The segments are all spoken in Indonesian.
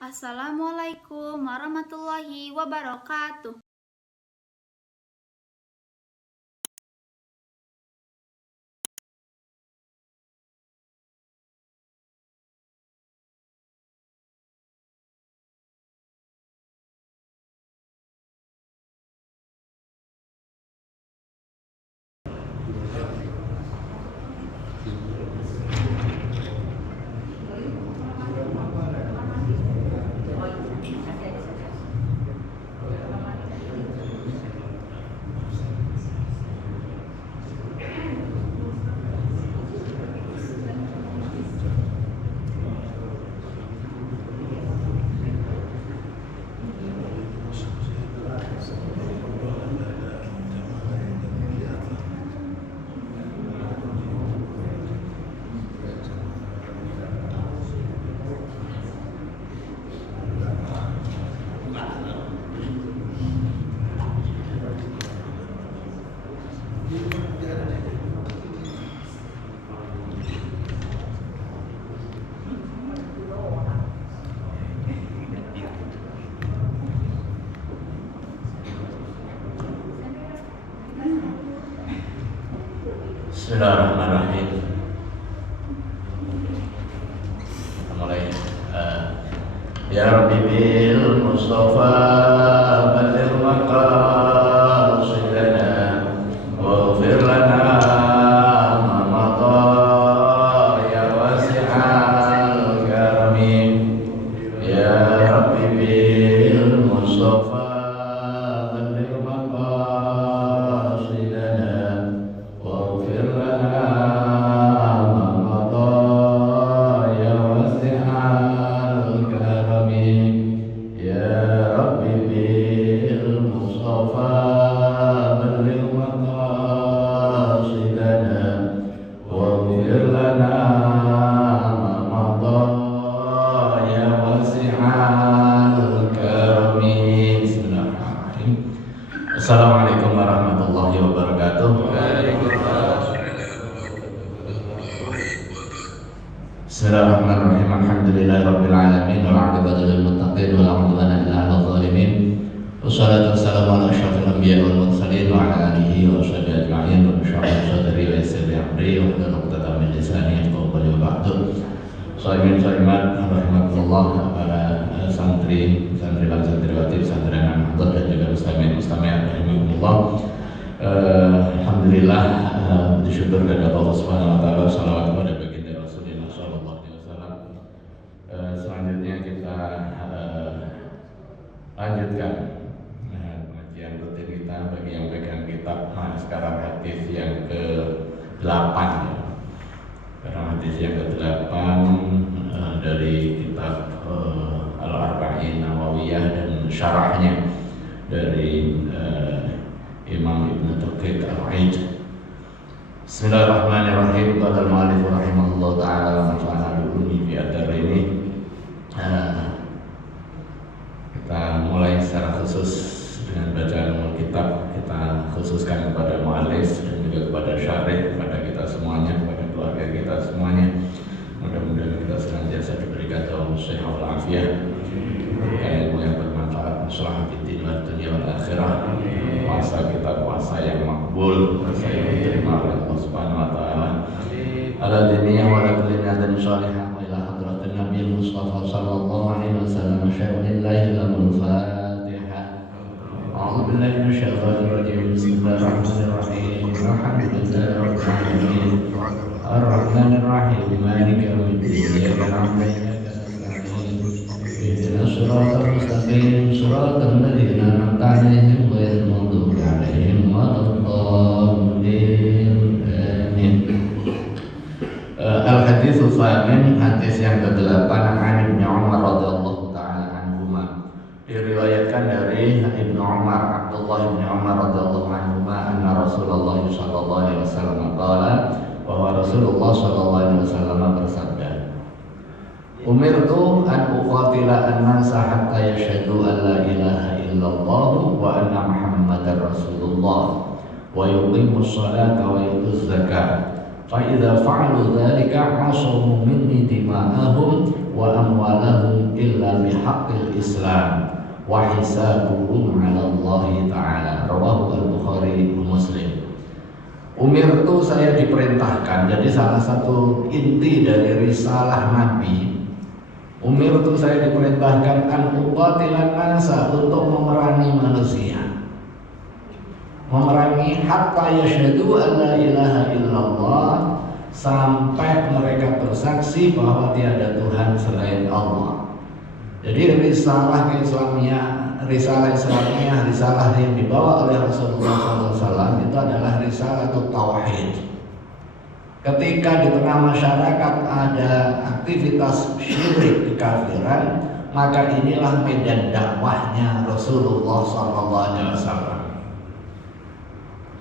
Assalamualaikum warahmatullahi wabarakatuh. Bismillahirrahmanirrahim. Mulai. Ya Rabbi bil Mustafa balligh maqasidana waghfir lana ma madha ya wasi'al karami. Ya Rabbi bil Mustafa balligh maqasidana waghfir lana ma madha ya wasi'al karami. Ya Rabbi bil Mustafa balligh maqasidana waghfir lana ma madha ya wasi'al karami. Bismillahirrahmanirrahim. Assalamualaikum warahmatullahi wabarakatuh. Bismillahirrahmanirrahim. Alhamdulillahirabbil alamin wal 'aqibatu lil muttaqin wa la 'udwana illa 'alal zalimin. Wassalatu wassalamu ala asyrafil anbiya'i wal mursalin wa ala alihi wa sahbihi ajma'in. Rabbi shrah li sadri wa yassir li amri wahlul 'uqdatam min lisani yafqahu qawli wa ba'du. Shaimin shaimat rahimakumullah, para santri dan santriwati pesantren An-Nahdlatul dan juga muslimin muslimat rahimakumullah. Alhamdulillah, disyukur kepada Allah Subhanahu wa taala, salawat kepada baginda Rasulullah sallallahu alaihi wasallam. Selanjutnya kita lanjutkan pengajian rutin kita bagi yang pegang kitab sekarang hadis yang ke-8 ya. Sekarang hadis yang ke-8 dari kitab Al-Arba'in Nawawiyah dan syarahnya dari Imam Ibnu Daqiq Al-Aid. Bismillahirrahmanirrahim. Qala al-mu'allif rahimahullah ta'ala wa nafa'ana bi fi ad-daraini. Kita mulai secara khusus dengan bacaan kitab. Kita khususkan kepada mu'allif dan juga kepada syarih, kepada kita semuanya, kepada keluarga kita semuanya. Mudah-mudahan kita senantiasa diberikan taufiq sehat wal afiyah, ilmu yang bermanfaat, maslahah fid din wad dunya wal akhirah. Puasa kita puasa yang makbul, puasa yang diterima oleh Allah Subhanahu wa taala. Ala diniyah wa ala kulli niyatin shalihah wa ila hadratin Nabi Mustafa sallallahu alaihi wasallam. Syai'ulillahi lamul Fatihah. A'udzu billahi minasyaitonir rajim. Bismillahirrahmanirrahim. Alhamdulillahirabbil alamin. Ar-Rahmanir Rahim. Maliki yaumiddin. Iyyaka na'budu wa iyyaka nasta'in. Ihdinas siratal mustaqim. Siratal ladzina an'amta 'alaihim ghairil maghdubi 'alaihim waladdallin. Amin. Al-haditsul tsamin, hadis yang ke-8, an Ibnu Umar radhiyallahu taala anhuma. Diriwayatkan dari Ibnu Umar, Abdullah bin Umar radhiyallahu anhuma, anna Rasulullah sallallahu alaihi wasallam qala, bahwa Rasulullah sallallahu alaihi wasallam bersabda, umirtu an uqatila an-nasa hatta yashhadu an la ilaha illallah wa anna Muhammadar Rasulullah wa yuqimus salata wa yutuz zakata. Fa idza fa'alu dzalika 'asamu minni dima'ahum wa amwalahum illa bihaq Islam wa hisabuhum 'ala Allah Ta'ala. Rawahu Al-Bukhari wa Muslim. Umirtu, saya diperintahkan. Jadi salah satu inti dari risalah Nabi, umirtu, saya diperintahkan an uqatilan nasa, untuk memerangi manusia, memerangi hatta yashhadu an la ilaha illallah, sampai mereka bersaksi bahwa tiada Tuhan selain Allah. Jadi risalah Islamiyah, risalah yang dibawa oleh Rasulullah SAW itu adalah risalah tauhid. Ketika di tengah masyarakat ada aktivitas syirik kekafiran, maka inilah medan dakwahnya Rasulullah SAW.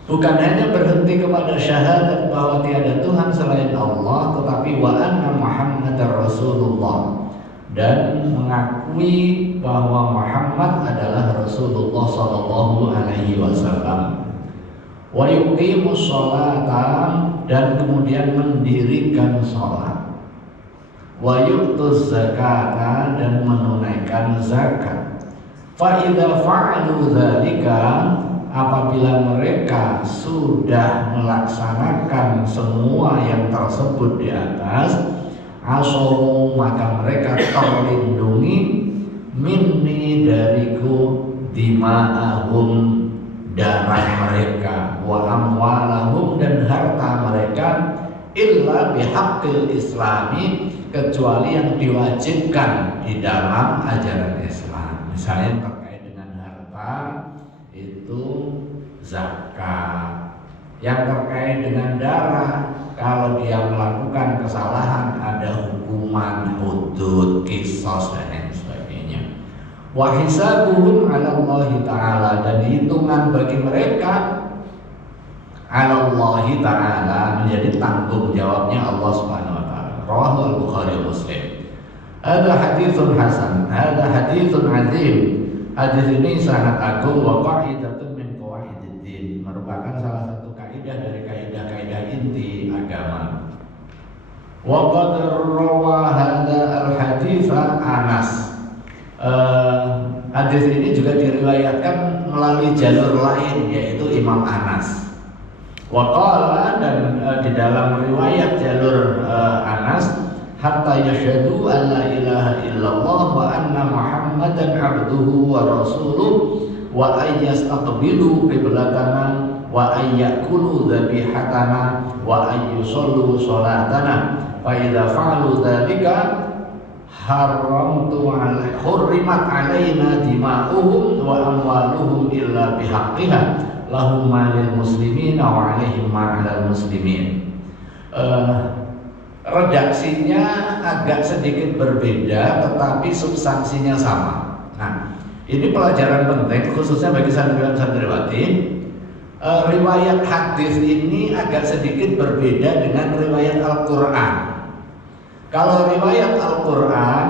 Bukan hanya berhenti kepada syahadat bahwa tiada Tuhan selain Allah, tetapi wa anna Muhammadar Rasulullah, dan mengakui bahwa Muhammad adalah Rasulullah sallallahu alaihi wasallam. Wa yuqimus sholata, dan kemudian mendirikan sholat. Wa yu'tuz zakata, dan menunaikan zakat. Fa idza fa'alu dzalika, apabila mereka sudah melaksanakan semua yang tersebut di atas, asomu, maka mereka terlindungi, minni, dariku, dima'ahum, darah mereka, wa amwalahum, dan harta mereka, illa bihaqqil islami, kecuali yang diwajibkan di dalam ajaran Islam. Misalnya terkait dengan harta itu zakat, yang terkait dengan darah, kalau dia melakukan kesalahan ada hukuman hudud, qisas, dan lain sebagainya. Wa hisabuhum 'ala Allah Ta'ala, dan hitungan bagi mereka 'ala Allah Ta'ala, menjadi tanggung jawabnya Allah Subhanahu wa taala. Rawahu Al-Bukhari wa Muslim. Ada haditsun hasan, ada haditsun azim. Hadis ini sangat agung, wa qa'idatun min qawa'ididdin, merupakan salah satu kaidah dari kaidah-kaidah inti agama. Wa qad rawa hadza al-haditsa Anas. Hadis ini juga diriwayatkan melalui jalur lain, yaitu Imam Anas. Wa qala, dan di dalam riwayat jalur Anas, hatta yashhadu an la ilaha illallah wa anna Muhammadan abduhu wa rasuluh wa ay yastaqbilu qiblatana wa ay yakulu dhabihatana wa ay yusallu salatana fa idza fa'alu dzalika hurrimat alaina dima'uhum wa amwaluhum illa bihaqqiha lahum ma lil muslimina wa alaihim ma 'alal muslimin. Redaksinya agak sedikit berbeda, tetapi substansinya sama. Nah, ini pelajaran penting khususnya bagi santriwan-santriwati. Riwayat hadis ini agak sedikit berbeda dengan riwayat Al-Quran. Kalau riwayat Al-Quran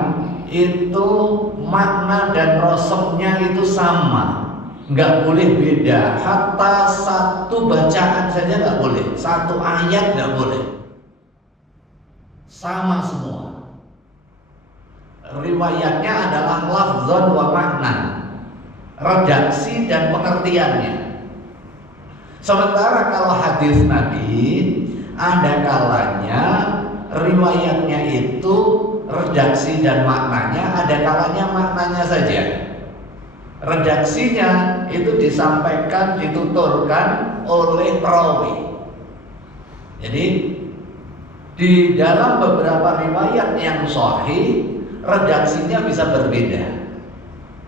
itu makna dan rasulnya itu sama, nggak boleh beda. Hatta satu bacaan saja nggak boleh, satu ayat nggak boleh, sama semua. Riwayatnya adalah lafzon wa makna, redaksi dan pengertiannya. Sementara kalau hadis Nabi, ada kalanya riwayatnya itu redaksi dan maknanya, ada kalanya maknanya saja. Redaksinya itu disampaikan, dituturkan oleh perawi. Jadi di dalam beberapa riwayat yang sahih, redaksinya bisa berbeda.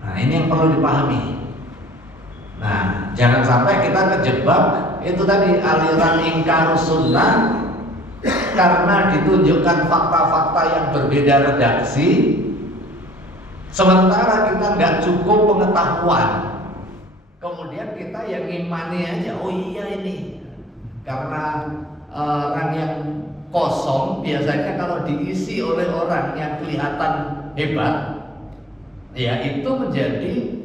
Nah, ini yang perlu dipahami. Nah, jangan sampai kita kejebak itu tadi aliran ingkarus sunnah, karena ditunjukkan fakta-fakta yang berbeda redaksi, sementara kita nggak cukup pengetahuan, kemudian kita yang imani aja, oh iya ini, karena orang yang kosong biasanya kalau diisi oleh orang yang kelihatan hebat, ya itu menjadi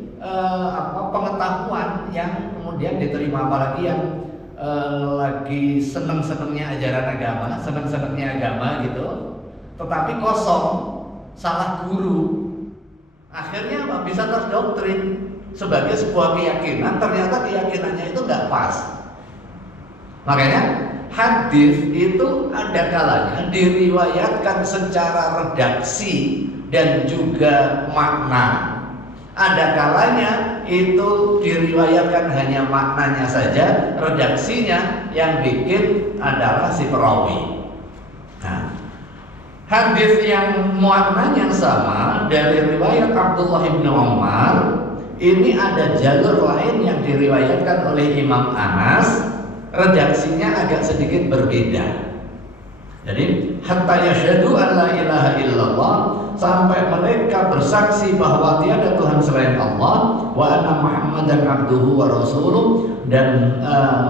pengetahuan yang kemudian diterima, apalagi yang lagi seneng-senengnya ajaran agama, seneng-senengnya agama gitu, tetapi kosong, salah guru, Akhirnya apa? Bisa terdoktrin sebagai sebuah keyakinan, ternyata keyakinannya itu nggak pas. Makanya hadis itu ada kalanya diriwayatkan secara redaksi dan juga makna. Ada kalanya itu diriwayatkan hanya maknanya saja, redaksinya yang bikin adalah si perawi. Nah, hadis yang maknanya sama dari riwayat Abdullah bin Umar ini ada jalur lain yang diriwayatkan oleh Imam Anas, redaksinya agak sedikit berbeda. Jadi hatta yasyhadu an la ilaha illallah, sampai mereka bersaksi bahwa tiada Tuhan selain Allah, wa anna Muhammadan abduhu wa rasuluh, dan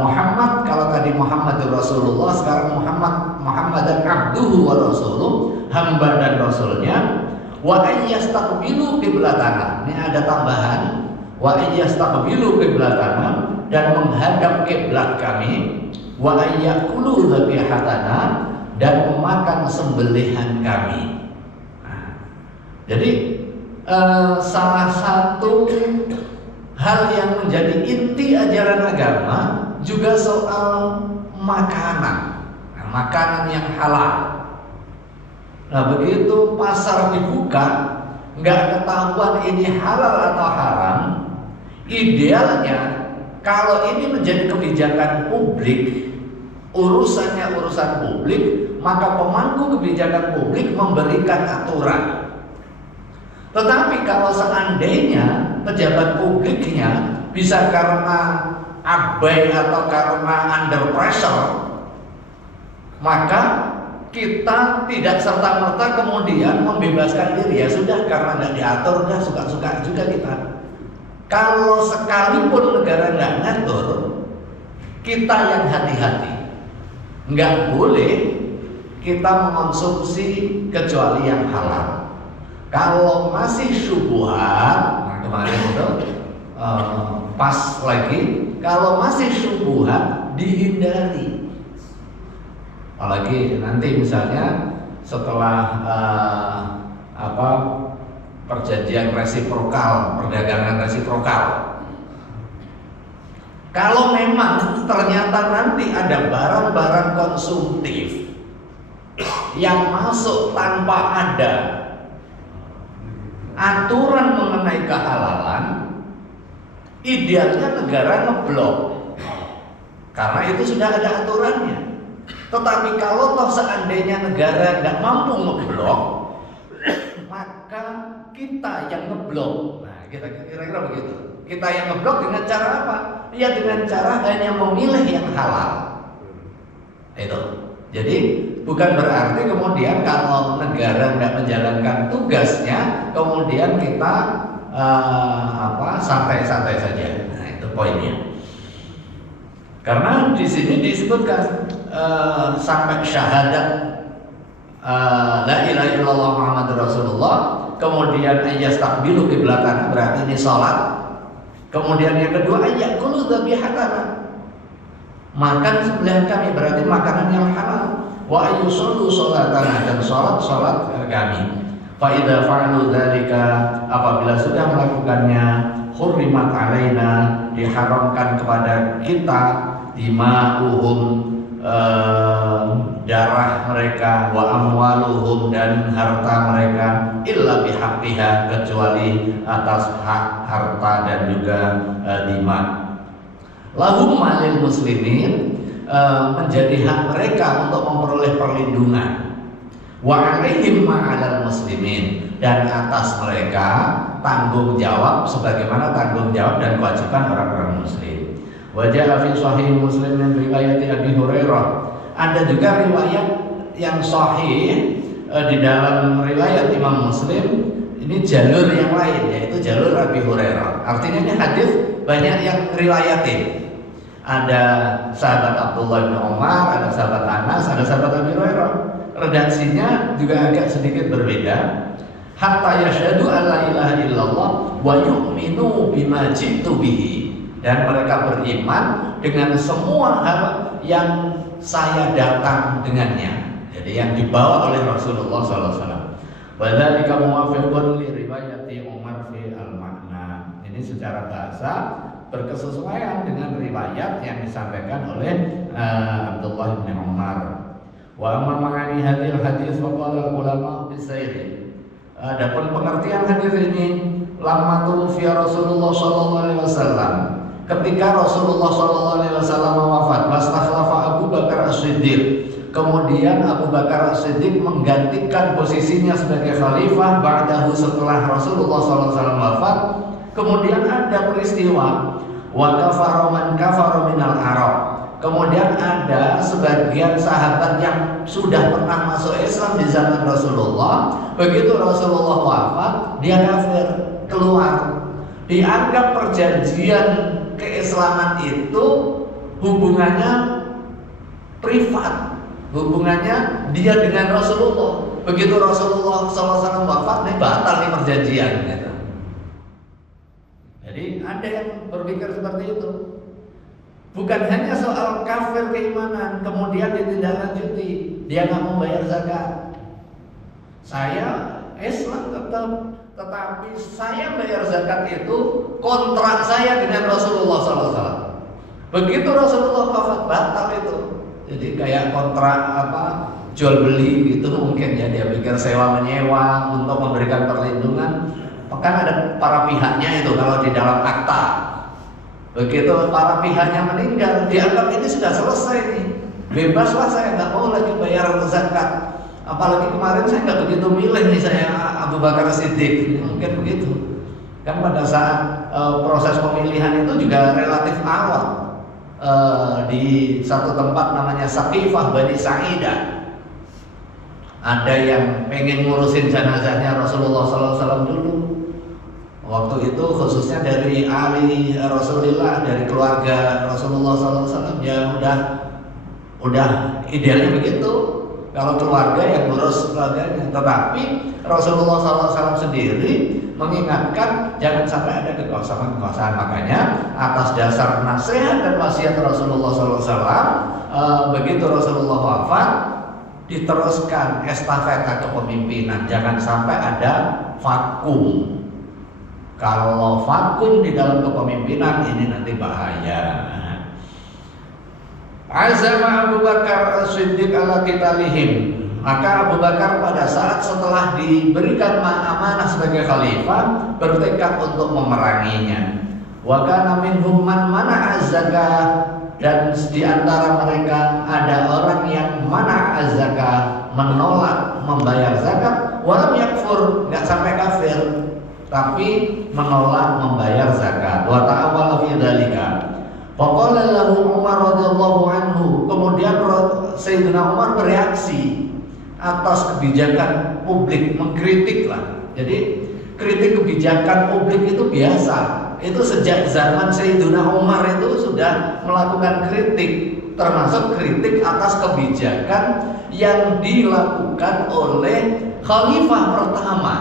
Muhammad, kalau tadi Muhammadur Rasulullah, sekarang Muhammadan abduhu wa rasuluh, hamba dan rasulnya, wa ayyastaqbilu qiblatana. Ini ada tambahan, wa ayyastaqbilu qiblatana, dan menghadap kiblat kami, wa ayyakulu dhabihatana, dan memakan sembelihan kami. Nah, jadi salah satu hal yang menjadi inti ajaran agama juga soal makanan, makanan yang halal. Nah, begitu pasar dibuka, nggak ketahuan ini halal atau haram. Idealnya kalau ini menjadi kebijakan publik, urusannya urusan publik, maka pemangku kebijakan publik memberikan aturan. Tetapi kalau seandainya pejabat publiknya bisa karena abai atau karena under pressure, maka kita tidak serta-merta kemudian membebaskan diri. Ya sudah, karena nggak diatur, udah suka-suka juga kita. Kalau sekalipun negara nggak ngatur, kita yang hati-hati. Nggak boleh kita mengonsumsi kecuali yang halal. Kalau masih syubhat, nah kemarin itu pas lagi, kalau masih syubhat dihindari. Apalagi nanti misalnya setelah perjanjian resiprokal, perdagangan resiprokal. Kalau memang ternyata nanti ada barang-barang konsumtif yang masuk tanpa ada aturan mengenai kehalalan, idealnya negara ngeblok, karena itu sudah ada aturannya. Tetapi kalau toh seandainya negara nggak mampu ngeblok, maka kita yang ngeblok. Nah, kita kira-kira begitu. Kita yang ngeblok dengan cara apa? Ya dengan cara hanya memilih yang halal. Itu. Jadi bukan berarti kemudian kalau negara nggak menjalankan tugasnya, kemudian kita santai-santai saja. Nah, itu poinnya. Karena di sini disebutkan sampai syahadat la ilaha illallah Muhammadur Rasulullah, kemudian ayyastaqbilu qiblatana, berarti ini salat. Kemudian yang kedua ayyakulu dhabihatana, makan sembelihan kami, berarti makanan yang halal. Wa ayyusallu sholatana, dan salat kami. Fa idza fa'alu dzalika, apabila sudah melakukannya, hurrimat alaina, diharamkan kepada kita, dima'uhum, darah mereka, wa amwaluhum, dan harta mereka, illa bihaqqiha, kecuali atas hak harta dan juga dima. Lahum malil muslimin, menjadi hak mereka untuk memperoleh perlindungan. Wa alaihim ma'alal muslimin, dan atas mereka tanggung jawab sebagaimana tanggung jawab dan kewajiban orang-orang muslim. Wa ja'a fi sahih Muslim min riwayat Abi Hurairah. Ada juga riwayat yang sahih di dalam riwayat Imam Muslim, ini jalur yang lain, yaitu jalur Abi Hurairah. Artinya ini hadis banyak yang riwayatin. Ada sahabat Abdullah bin Umar, ada sahabat Anas, ada sahabat Abi Hurairah. Redaksinya juga agak sedikit berbeda. Hatta yasyhadu an la ilaha illallah wa yu'minu bima ji'tu bihi, dan mereka beriman dengan semua hal yang saya datang dengannya. Jadi yang dibawa oleh Rasulullah SAW. Wadzalika muwafiqun li riwayati Umar fi al-makna. Ini secara bahasa berkesesuaian dengan riwayat yang disampaikan oleh Abdullah bin Umar. Wa amma ma'ani hadil hadis wa qala ulama bisairi. Adapun pengertian hadis ini, lamma tuwfiya Rasulullah sallallahu alaihi wasallam, ketika Rasulullah sallallahu alaihi wasallam wafat, wastakhlafa Abu Bakar As-Siddiq. Kemudian Abu Bakar As-Siddiq menggantikan posisinya sebagai khalifah ba'dahu setelah Rasulullah SAW wafat. Kemudian ada peristiwa wa kafara man kafara minal Arab. Kemudian ada sebagian sahabat yang sudah pernah masuk Islam di zaman Rasulullah. Begitu Rasulullah wafat, dia kafir, keluar. Dianggap perjanjian keislaman itu hubungannya privat, hubungannya dia dengan Rasulullah. Begitu Rasulullah SAW wafat, ini batal nih perjanjian gitu. Jadi ada yang berpikir seperti itu. Bukan hanya soal kafir keimanan, kemudian ditindaklanjuti, dia nggak mau bayar zakat. Saya Islam tetap, tetapi saya bayar zakat itu kontrak saya dengan Rasulullah SAW. Begitu Rasulullah wafat, batal itu. Jadi kayak kontrak jual beli gitu mungkin ya, dia pikir sewa menyewa untuk memberikan perlindungan. Kan ada para pihaknya itu kalau di dalam akta. Begitu para pihaknya meninggal, dianggap ini sudah selesai nih, bebaslah, saya nggak mau lagi bayar zakat. Apalagi kemarin saya nggak begitu milih nih, saya Abu Bakar Siddiq, mungkin begitu. Kan pada saat proses pemilihan itu juga relatif awal. Di satu tempat namanya Saqifah Bani Sa'idah, ada yang pengen ngurusin jenazahnya Rasulullah SAW dulu. Waktu itu khususnya dari Ali Rasulullah, dari keluarga Rasulullah SAW, ya udah idealnya begitu. Kalau keluarga yang ngurus keluarganya, tetapi Rasulullah SAW sendiri mengingatkan jangan sampai ada kekosongan-kekosongan. Makanya atas dasar nasihat dan wasiat Rasulullah SAW, begitu Rasulullah wafat, diteruskan estafeta kepemimpinan. Jangan sampai ada vakum. Kalau vakum di dalam kepemimpinan ini nanti bahaya. Azama Abu Bakar As-Siddiq ala qitalihim. Maka Abu Bakar pada saat setelah diberikan amanah sebagai khalifah bertekad untuk memeranginya. Wa kana minhum man mana'a zakah, dan di antara mereka ada orang yang mana'a zakah, menolak membayar zakat, walam yakfur, enggak sampai kafir, tapi menolak membayar zakat. Wa ta'awwala fi dzalika. Faqala lahu Umar radhiyallahu anhu. Kemudian Sayyidina Umar bereaksi atas kebijakan publik, mengkritik lah. Jadi kritik kebijakan publik itu biasa. Itu sejak zaman Sayyidina Umar itu sudah melakukan kritik, termasuk kritik atas kebijakan yang dilakukan oleh khalifah pertama,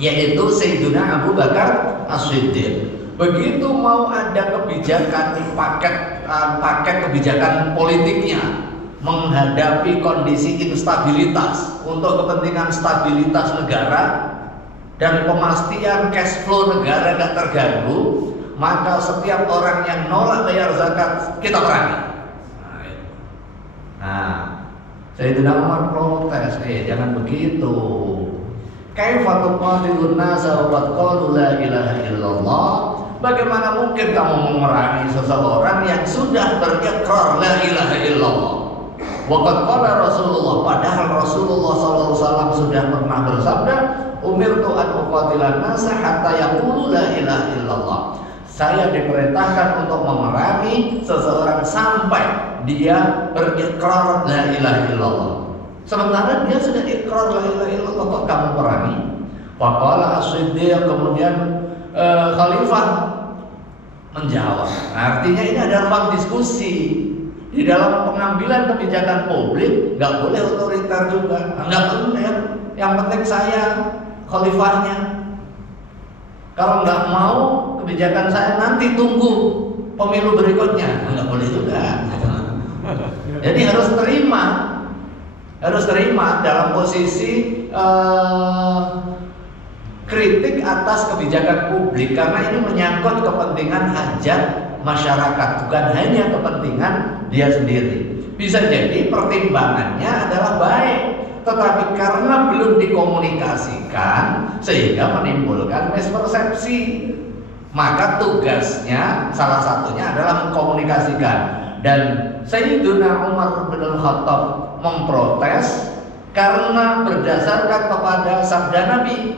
yaitu Sayyidina Abu Bakar As-Siddiq. Begitu mau ada kebijakan paket kebijakan politiknya menghadapi kondisi instabilitas untuk kepentingan stabilitas negara dan pemastian cash flow negara tidak terganggu, maka setiap orang yang nolak bayar zakat kita perangi. Sayyidina Umar protes, jangan begitu. Kaifa tuqatilun nasa wa qalu la ilaha illallah? Bagaimana mungkin kamu memerangi seseorang yang sudah berikrar la ilaha illallah? Waqad qala Rasulullah, padahal Rasulullah SAW sudah pernah bersabda, umirtu an uqatilan nasa hatta yaqulu la ilaha illallah. Saya diperintahkan untuk memerangi seseorang sampai dia berikrar la ilaha illallah. Sementara dia sudah ikrar la ilaha illallah, kok kamu perangi? Faqala As-Siddiq, kemudian khalifah menjawab. Artinya ini ada ruang diskusi. Di dalam pengambilan kebijakan publik nggak boleh otoriter juga, nggak benar. Yang penting saya khalifahnya. Kalau nggak mau kebijakan saya, nanti tunggu pemilu berikutnya, nggak boleh juga. Jadi harus terima dalam posisi kritik atas kebijakan publik, karena ini menyangkut kepentingan hajat masyarakat, bukan hanya kepentingan dia sendiri. Bisa jadi pertimbangannya adalah baik, tetapi karena belum dikomunikasikan sehingga menimbulkan mispersepsi. Maka tugasnya salah satunya adalah mengkomunikasikan. Dan Sayyiduna Umar bin Khattab memprotes karena berdasarkan kepada sabda Nabi.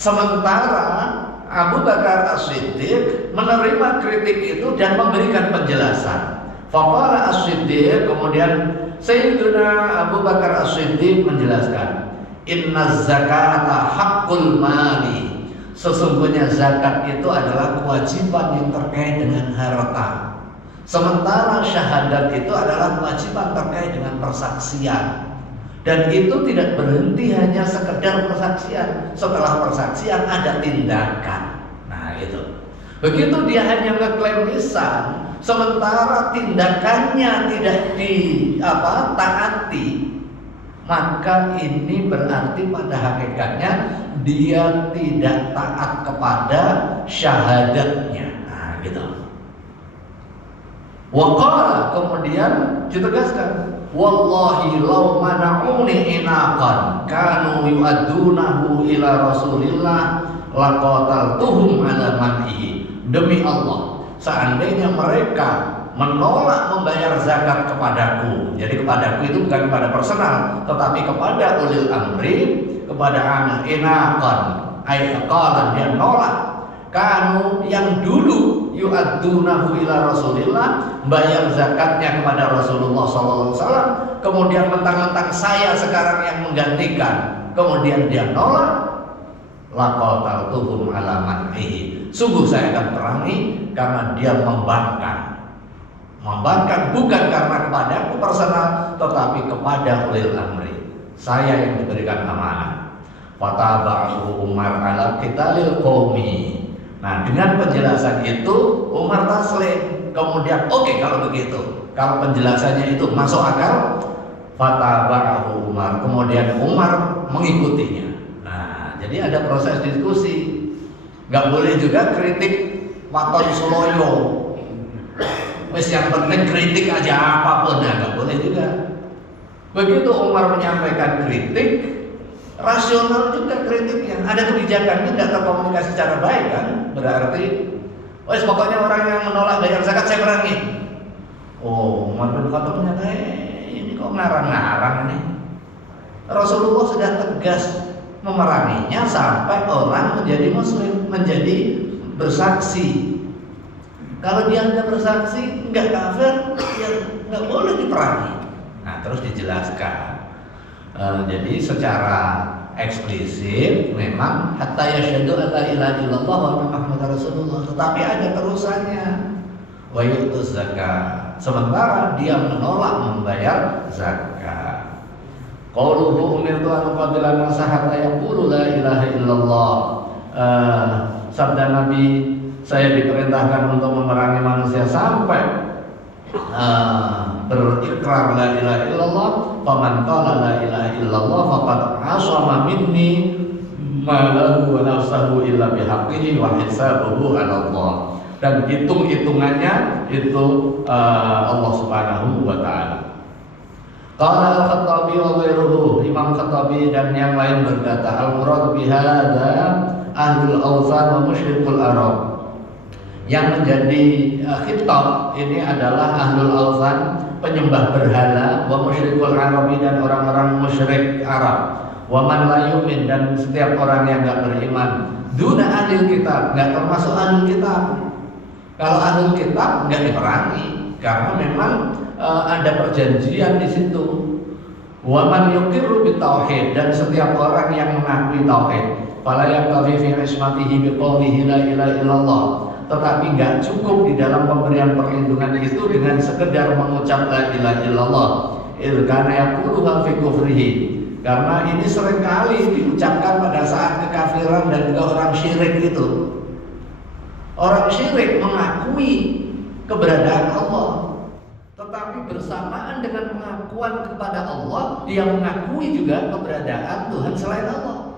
Sementara Abu Bakar As-Siddiq menerima kritik itu dan memberikan penjelasan. Faqala As-Siddiq, kemudian Sayyiduna Abu Bakar As-Siddiq menjelaskan, inna zakata haqqul mali. Sesungguhnya zakat itu adalah kewajiban yang terkait dengan harta. Sementara syahadat itu adalah kewajiban terkait dengan persaksian. Dan itu tidak berhenti hanya sekedar persaksian. Setelah persaksian ada tindakan. Nah itu. Begitu dia hanya ngeklaim lisan, sementara tindakannya tidak taati, maka ini berarti pada hakikatnya dia tidak taat kepada syahadatnya. Nah gitu. Waqala, kemudian ditegaskan, wallahi law mana'uni inaqan kanu yu'addunahu ila Rasulillah laqataltuhum ala man'ihi. Demi Allah, seandainya mereka menolak membayar zakat kepadaku, jadi kepadaku itu bukan kepada personal, tetapi kepada ulil amri, kepada anak inaqan, ayaqalan, dia nolak. Kanu, yang dulu yu'addunahu ila Rasulillah, bayar zakatnya kepada Rasulullah SAW, kemudian mentang-mentang saya sekarang yang menggantikan, kemudian dia nolak, laqataltuhum ala man'ihi. Sungguh saya akan perangi karena dia membangkang bukan karena kepada aku personal, tetapi kepada ulil amri, saya yang diberikan amanah. Fataba'ahu Umar ala qitalil qaumi. Nah, dengan penjelasan itu Umar taslim. Kemudian oke, kalau begitu, kalau penjelasannya itu masuk akal, fataba'ahu Umar. Kemudian Umar mengikutinya. Nah, jadi ada proses diskusi. Gak boleh juga kritik waton suloyo. Wes yang penting kritik aja apapun, nah, gak boleh juga. Begitu Umar menyampaikan kritik, rasional juga kritiknya. Ada kebijakannya tidak terkomunikasi secara baik kan? Berarti, wes pokoknya orang yang menolak bayar zakat saya perangi. Oh, Umar bin Khattab menyatakan, ini kok ngarang-ngarang nih. Rasulullah sudah tegas memeranginya sampai orang menjadi muslim, menjadi bersaksi. Kalau dia nggak bersaksi, nggak kafir, ya nggak boleh diperangi. Nah, terus dijelaskan. Jadi secara eksplisit memang hatta yasyhadu alla ilaha illallah wa anna muhammadar rasulullah, tetapi ada terusannya, wa yu'tuz zakat, sementara dia menolak membayar zakat. Qauluhu umirtu an uqatila nasa hatta yaqulu la ilaha illallah. Sabda Nabi, saya diperintahkan untuk memerangi manusia sampai berikrar la ilaha illallah. Faman qala la ilaha illallah faqad asama minni ma lahu wa nafsuhu illa bihaqqihi wa hisabuhu 'ala Allah. Dan hitung-hitungannya itu Allah Subhanahu wa taala. Qala Al-Khattabi wa ghairuhu, Imam Khattabi dan yang lain berkata, al-murad bihadza ahlul awthan wa musyrikul arab. Yang menjadi khitab ini adalah ahlul awthan, penyembah berhala, wa musyrikul arabi, dan orang-orang musyrik Arab, wa man la yu'min, dan setiap orang yang enggak beriman, duna ahlul kitab, enggak termasuk ahlul kitab. Kalau ahlul kitab enggak diperangi karena memang ada perjanjian di situ. Wa man yuqirru bitauhid, dan setiap orang yang mengakui tauhid, fala yaqtafi fi ismatihi biqaulihi la ilaha illallah. Tetapi nggak cukup di dalam pemberian perlindungan itu dengan sekedar mengucap la ilaha illallah. Karena yaquluha fi kufrihi, karena ini seringkali diucapkan pada saat kekafiran dan juga orang syirik itu. Orang syirik mengakui keberadaan Allah, Tetapi bersamaan dengan pengakuan kepada Allah, dia mengakui juga keberadaan Tuhan selain Allah.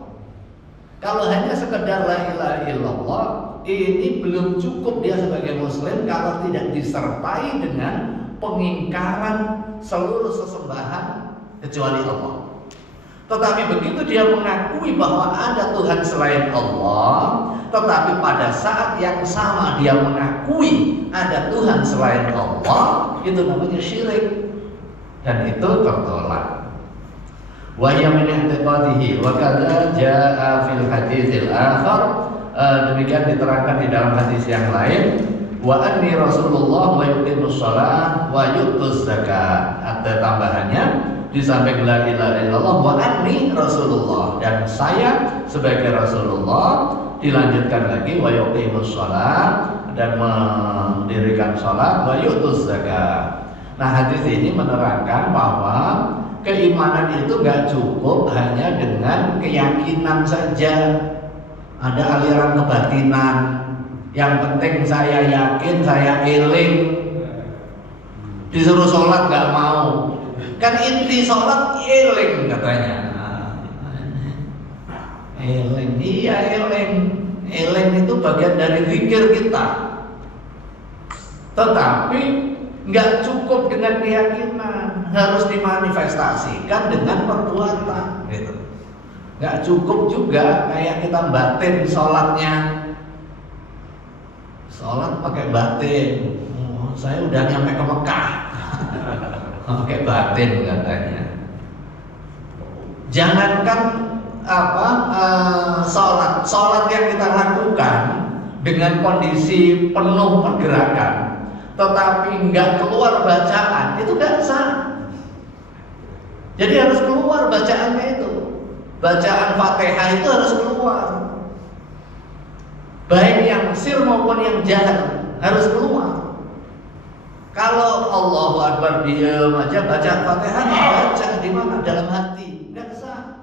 Kalau hanya sekedar la ilaha illallah, ini belum cukup dia sebagai muslim kalau tidak disertai dengan pengingkaran seluruh sesembahan kecuali Allah. Tetapi begitu dia mengakui bahwa ada Tuhan selain Allah, tetapi pada saat yang sama dia mengakui ada Tuhan selain Allah, itu namanya syirik, dan itu tertolak. Wa hiya min i'tiqadihi wa kadza jaa fil haditsil akhar, demikian diterangkan di dalam hadis yang lain, wa anni Rasulullah wa yuqimus shalah wa yu'tuz zakat. Ada tambahannya di samping la ilaha illallah wa anni Rasulullah, dan saya sebagai Rasulullah, dilanjutkan lagi wa yuqimus shalah, dan mendirikan salat, wa yu'tuz zakat. Nah, hadis ini menerangkan bahwa keimanan itu gak cukup hanya dengan keyakinan saja. Ada aliran kebatinan. Yang penting saya yakin, saya eling. Disuruh sholat gak mau. Kan inti sholat eling katanya. Eling, iya eling. Eling itu bagian dari zikir kita. Tetapi nggak cukup dengan keyakinan, harus dimanifestasikan dengan perbuatan, gitu. Nggak cukup juga kayak kita batin sholatnya, sholat pakai batin. Oh, saya udah nyampe ke Mekah, pakai batin katanya. Jangankan sholat yang kita lakukan dengan kondisi penuh pergerakan, tetapi nggak keluar bacaan, itu nggak sah. Jadi harus keluar bacaannya itu. Bacaan Fatihah itu harus keluar. Baik yang sir maupun yang jahar harus keluar. Kalau Allahu Akbar diam aja, baca Fatihah baca di mana? Dalam hati, nggak sah.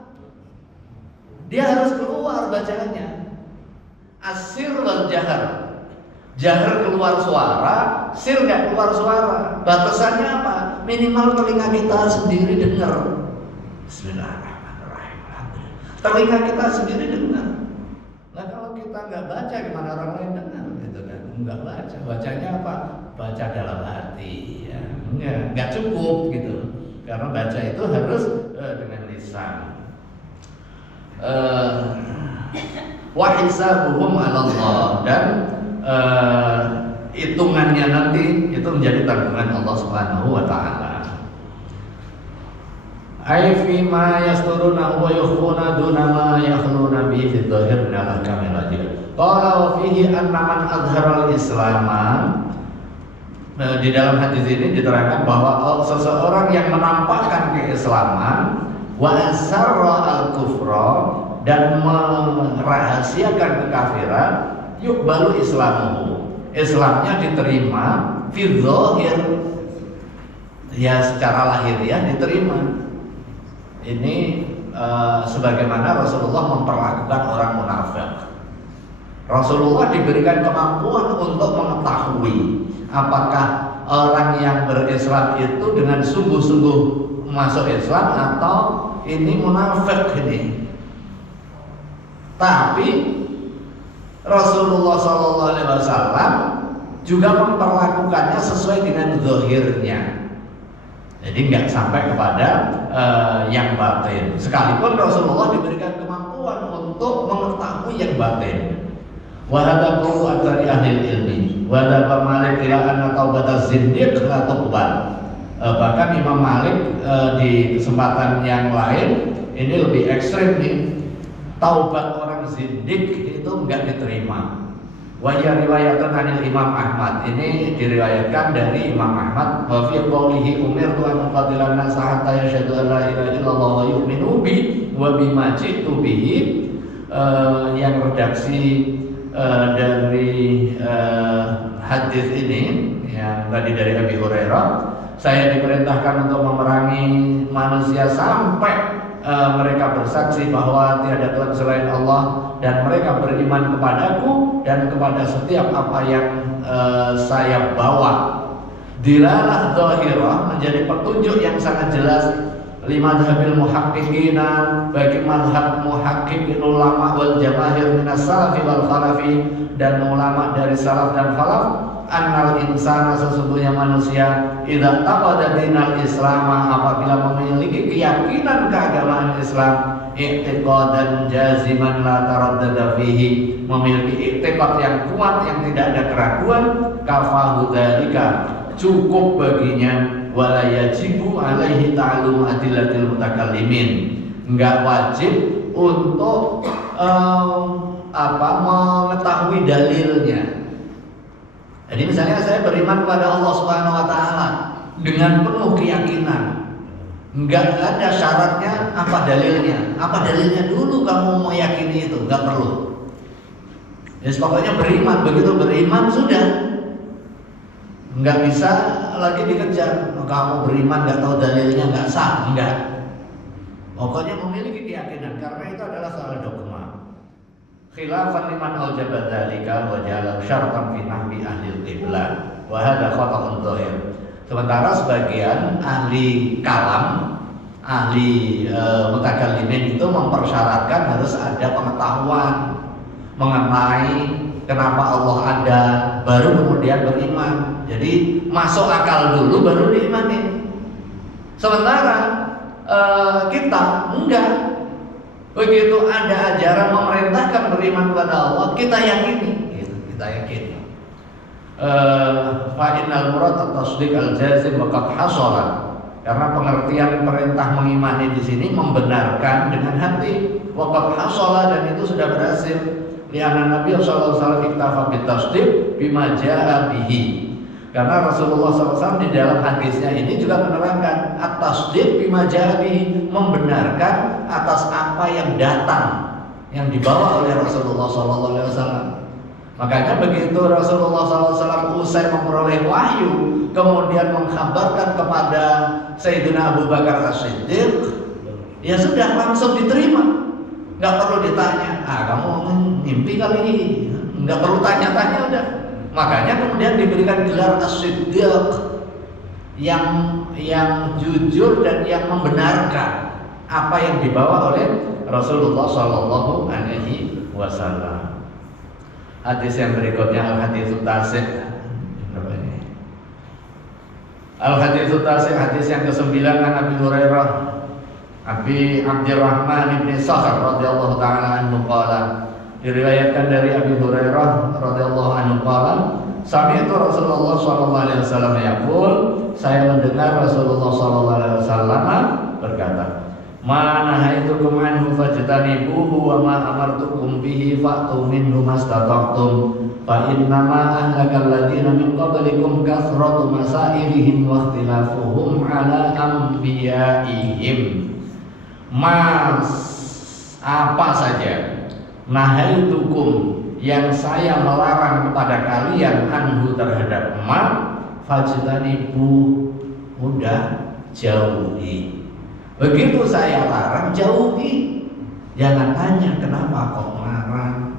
Dia harus keluar bacaannya. As-sir wal jahar. Jahar keluar suara, sir nggak keluar suara. Batasannya apa? Minimal telinga kita sendiri dengar. Bismillahirrahmanirrahim. Telinga kita sendiri dengar. Nah, kalau kita nggak baca, gimana orang lain dengar? Gitu kan? Nggak baca. Bacanya apa? Baca dalam hati. Ya. Nggak cukup gitu. Karena baca itu harus dengan lisan. Wa hisabuhum 'ala Allah, dan hitungannya nanti itu menjadi tanggungan Allah Subhanahu wa taala. Ai fi ma yasturuna wa yukhfuna duna ma yakhluna bi fi dhahir min al-ahkamil wajib. Qala wa fihi anna man azhara al-islam. Di dalam hadis ini diterangkan bahwa seseorang yang menampakkan keislaman wa asarra al-kufra, dan merahasiakan kekafiran, yuqbalu islamuhu, Islamnya diterima fi dzahir, ya secara lahiriah diterima. Ini sebagaimana Rasulullah memperlakukan orang munafik. Rasulullah diberikan kemampuan untuk mengetahui apakah orang yang berislam itu dengan sungguh-sungguh masuk Islam atau ini munafik ini. Tapi Rasulullah SAW juga memperlakukannya sesuai dengan zahirnya. Jadi nggak sampai kepada yang batin. Sekalipun Rasulullah diberikan kemampuan untuk mengetahui yang batin. Wa hadza qawlu aktsari ahli ilmi. Wa hadza Malik ila anna taubataz zindiq la tuqbal. Bahkan Imam Malik di kesempatan yang lain ini lebih ekstrim nih. Taubat orang zindik itu enggak diterima. Wa ya riwayatan anil Imam Ahmad, ini diriwayatkan dari Imam Ahmad, wa fi qoulihi umirtu an uqatilan nas hatta yashhadu an la ilaha illallah wa yu'minu bi wa bima ji'tu bihi. Yang redaksi dari hadis ini yang tadi dari Abi Hurairah, saya diperintahkan untuk memerangi manusia sampai mereka bersaksi bahwa tiada Tuhan selain Allah, dan mereka beriman kepadaku dan kepada setiap apa yang saya bawa. Dilalah dhahirah menjadi petunjuk yang sangat jelas lima madhabil muhaqqiqina, bagi madhab muhaqqiqin ulama wal jamahir minas salafi wal khalafi, dan ulama dari salaf dan khalaf, annal insana, sesungguhnya manusia, idza taqada dinal islam, apabila memiliki keyakinan keagamaan Islam, i'tiqadan jaziman la taraddada fihi, memiliki i'tiqad yang kuat yang tidak ada keraguan, kafahu dzalika, cukup baginya, wala yajibu alaihi ta'allum adillatil mutakallimin, enggak wajib untuk mengetahui dalilnya. Jadi misalnya saya beriman kepada Allah Subhanahu wa taala dengan penuh keyakinan, enggak ada syaratnya apa dalilnya. Apa dalilnya dulu kamu meyakini itu, enggak perlu. Jadi pokoknya beriman, begitu beriman sudah. Enggak bisa lagi dikejar. Kamu beriman enggak tahu dalilnya, enggak sah, enggak. Pokoknya memiliki keyakinan, karena itu adalah soal dogma. Khilafan liman aujaba dzalika wa ja'ala syartan fi nahwi ahli qiblah wa hadha khata'un dhahir. Sementara sebagian ahli kalam, ahli mutakallimin itu mempersyaratkan harus ada pengetahuan mengenai kenapa Allah ada, baru kemudian beriman. Jadi masuk akal dulu baru diimani. Sementara kita enggak. Begitu ada ajaran memerintahkan beriman kepada Allah, kita yakini, gitu, kita yakini. Fa innal murad at-tasdiq al-jazim wa qad hasala. Karena pengertian perintah mengimani di sini membenarkan dengan hati, wa qad hasala, dan itu sudah berhasil. Li'anna Nabi sallallahu alaihi wasallam iktafa bitasdiq bima jaa bihi. Karena Rasulullah SAW di dalam hadisnya ini juga menerangkan at-tasdiq bima jaa bihi, membenarkan atas apa yang datang, yang dibawa oleh Rasulullah SAW. Makanya begitu Rasulullah SAW usai memperoleh wahyu, kemudian mengkhabarkan kepada Sayyidina Abu Bakar As-Siddiq, ya sudah langsung diterima, nggak perlu ditanya. Kamu mimpi kali ini, nggak perlu tanya-tanya, udah. Makanya kemudian diberikan gelar As-Siddiq, yang jujur dan yang membenarkan apa yang dibawa oleh Rasulullah Shallallahu Alaihi Wasallam. Hadis yang berikutnya al-hadits tasik. Al-hadits tasik, hadis yang ke-9, an Abi Hurairah Abi Abdurrahman bin Sakhr radhiyallahu taala anhu qala. Diriwayatkan dari Abi Hurairah radhiyallahu anhu qala, sami'tu Rasulullah sallallahu alaihi wasallam yaqul, saya mendengar Rasulullah sallallahu alaihi wasallam berkata, ma nahaitukum anhu fajtanibuhu wa ma amartukum bihi fa'tu minhu mastata'tum fa innama ahlakal ladzina min qablikum kasratu masailihim wa ikhtilafuhum ala anbiya'ihim. Mas apa saja nahaitukum yang saya melarang kepada kalian anhu terhadap ma fajtanibu, udah jauhi. Begitu saya larang, jauhi. Jangan tanya kenapa kok melarang.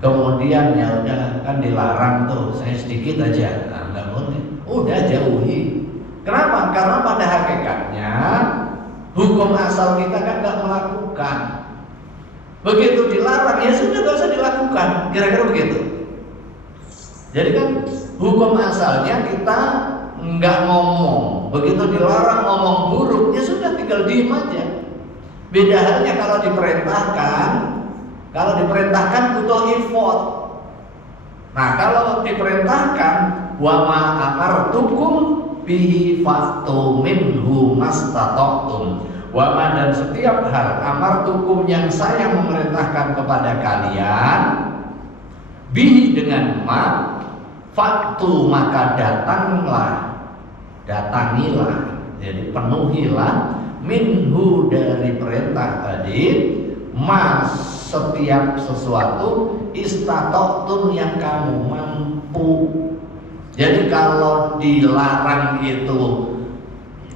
Kemudian ya udah kan dilarang tuh, saya sedikit aja, nggak boleh. Udah jauhi. Kenapa? Karena pada hakikatnya hukum asal kita kan nggak melakukan. Begitu dilarang ya sudah nggak usah dilakukan. Kira-kira begitu. Jadi kan hukum asalnya kita nggak ngomong. Begitu dilarang ngomong buruk, ya sudah tinggal diem aja. Beda halnya kalau diperintahkan. Kalau diperintahkan butuh effort. Nah kalau diperintahkan wa ma amartukum bihi fa'tu minhu mastata'tum. Wa ma, dan setiap hal amartukum yang saya memerintahkan kepada kalian, bihi dengan ma, fa'tu maka datangilah, jadi penuhilah, minhu dari perintah tadi, mas setiap sesuatu, istata'tum yang kamu mampu. Jadi kalau dilarang itu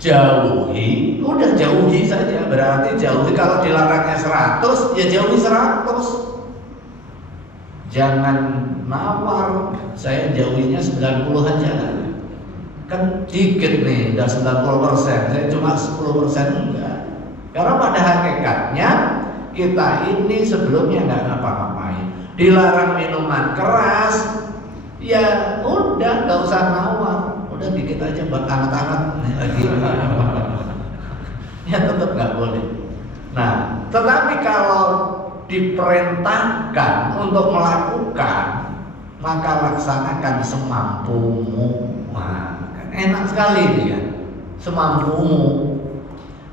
jauhi, udah jauhi saja. Berarti jauhi, kalau dilarangnya 100, ya jauhi 100. Jangan nawar, saya jauhinya 90 aja. kan dikit nih, udah 90%, saya cuma 10%, enggak. Karena pada hakikatnya kita ini sebelumnya nggak ngapa-ngapain, dilarang minuman keras, ya udah nggak usah nawar, udah dikit aja buat anget-anget lagi. Ya tetap nggak boleh. Nah, tetapi kalau diperintahkan untuk melakukan, maka laksanakan semampumu. Wah, kan enak sekali dia, semampumu.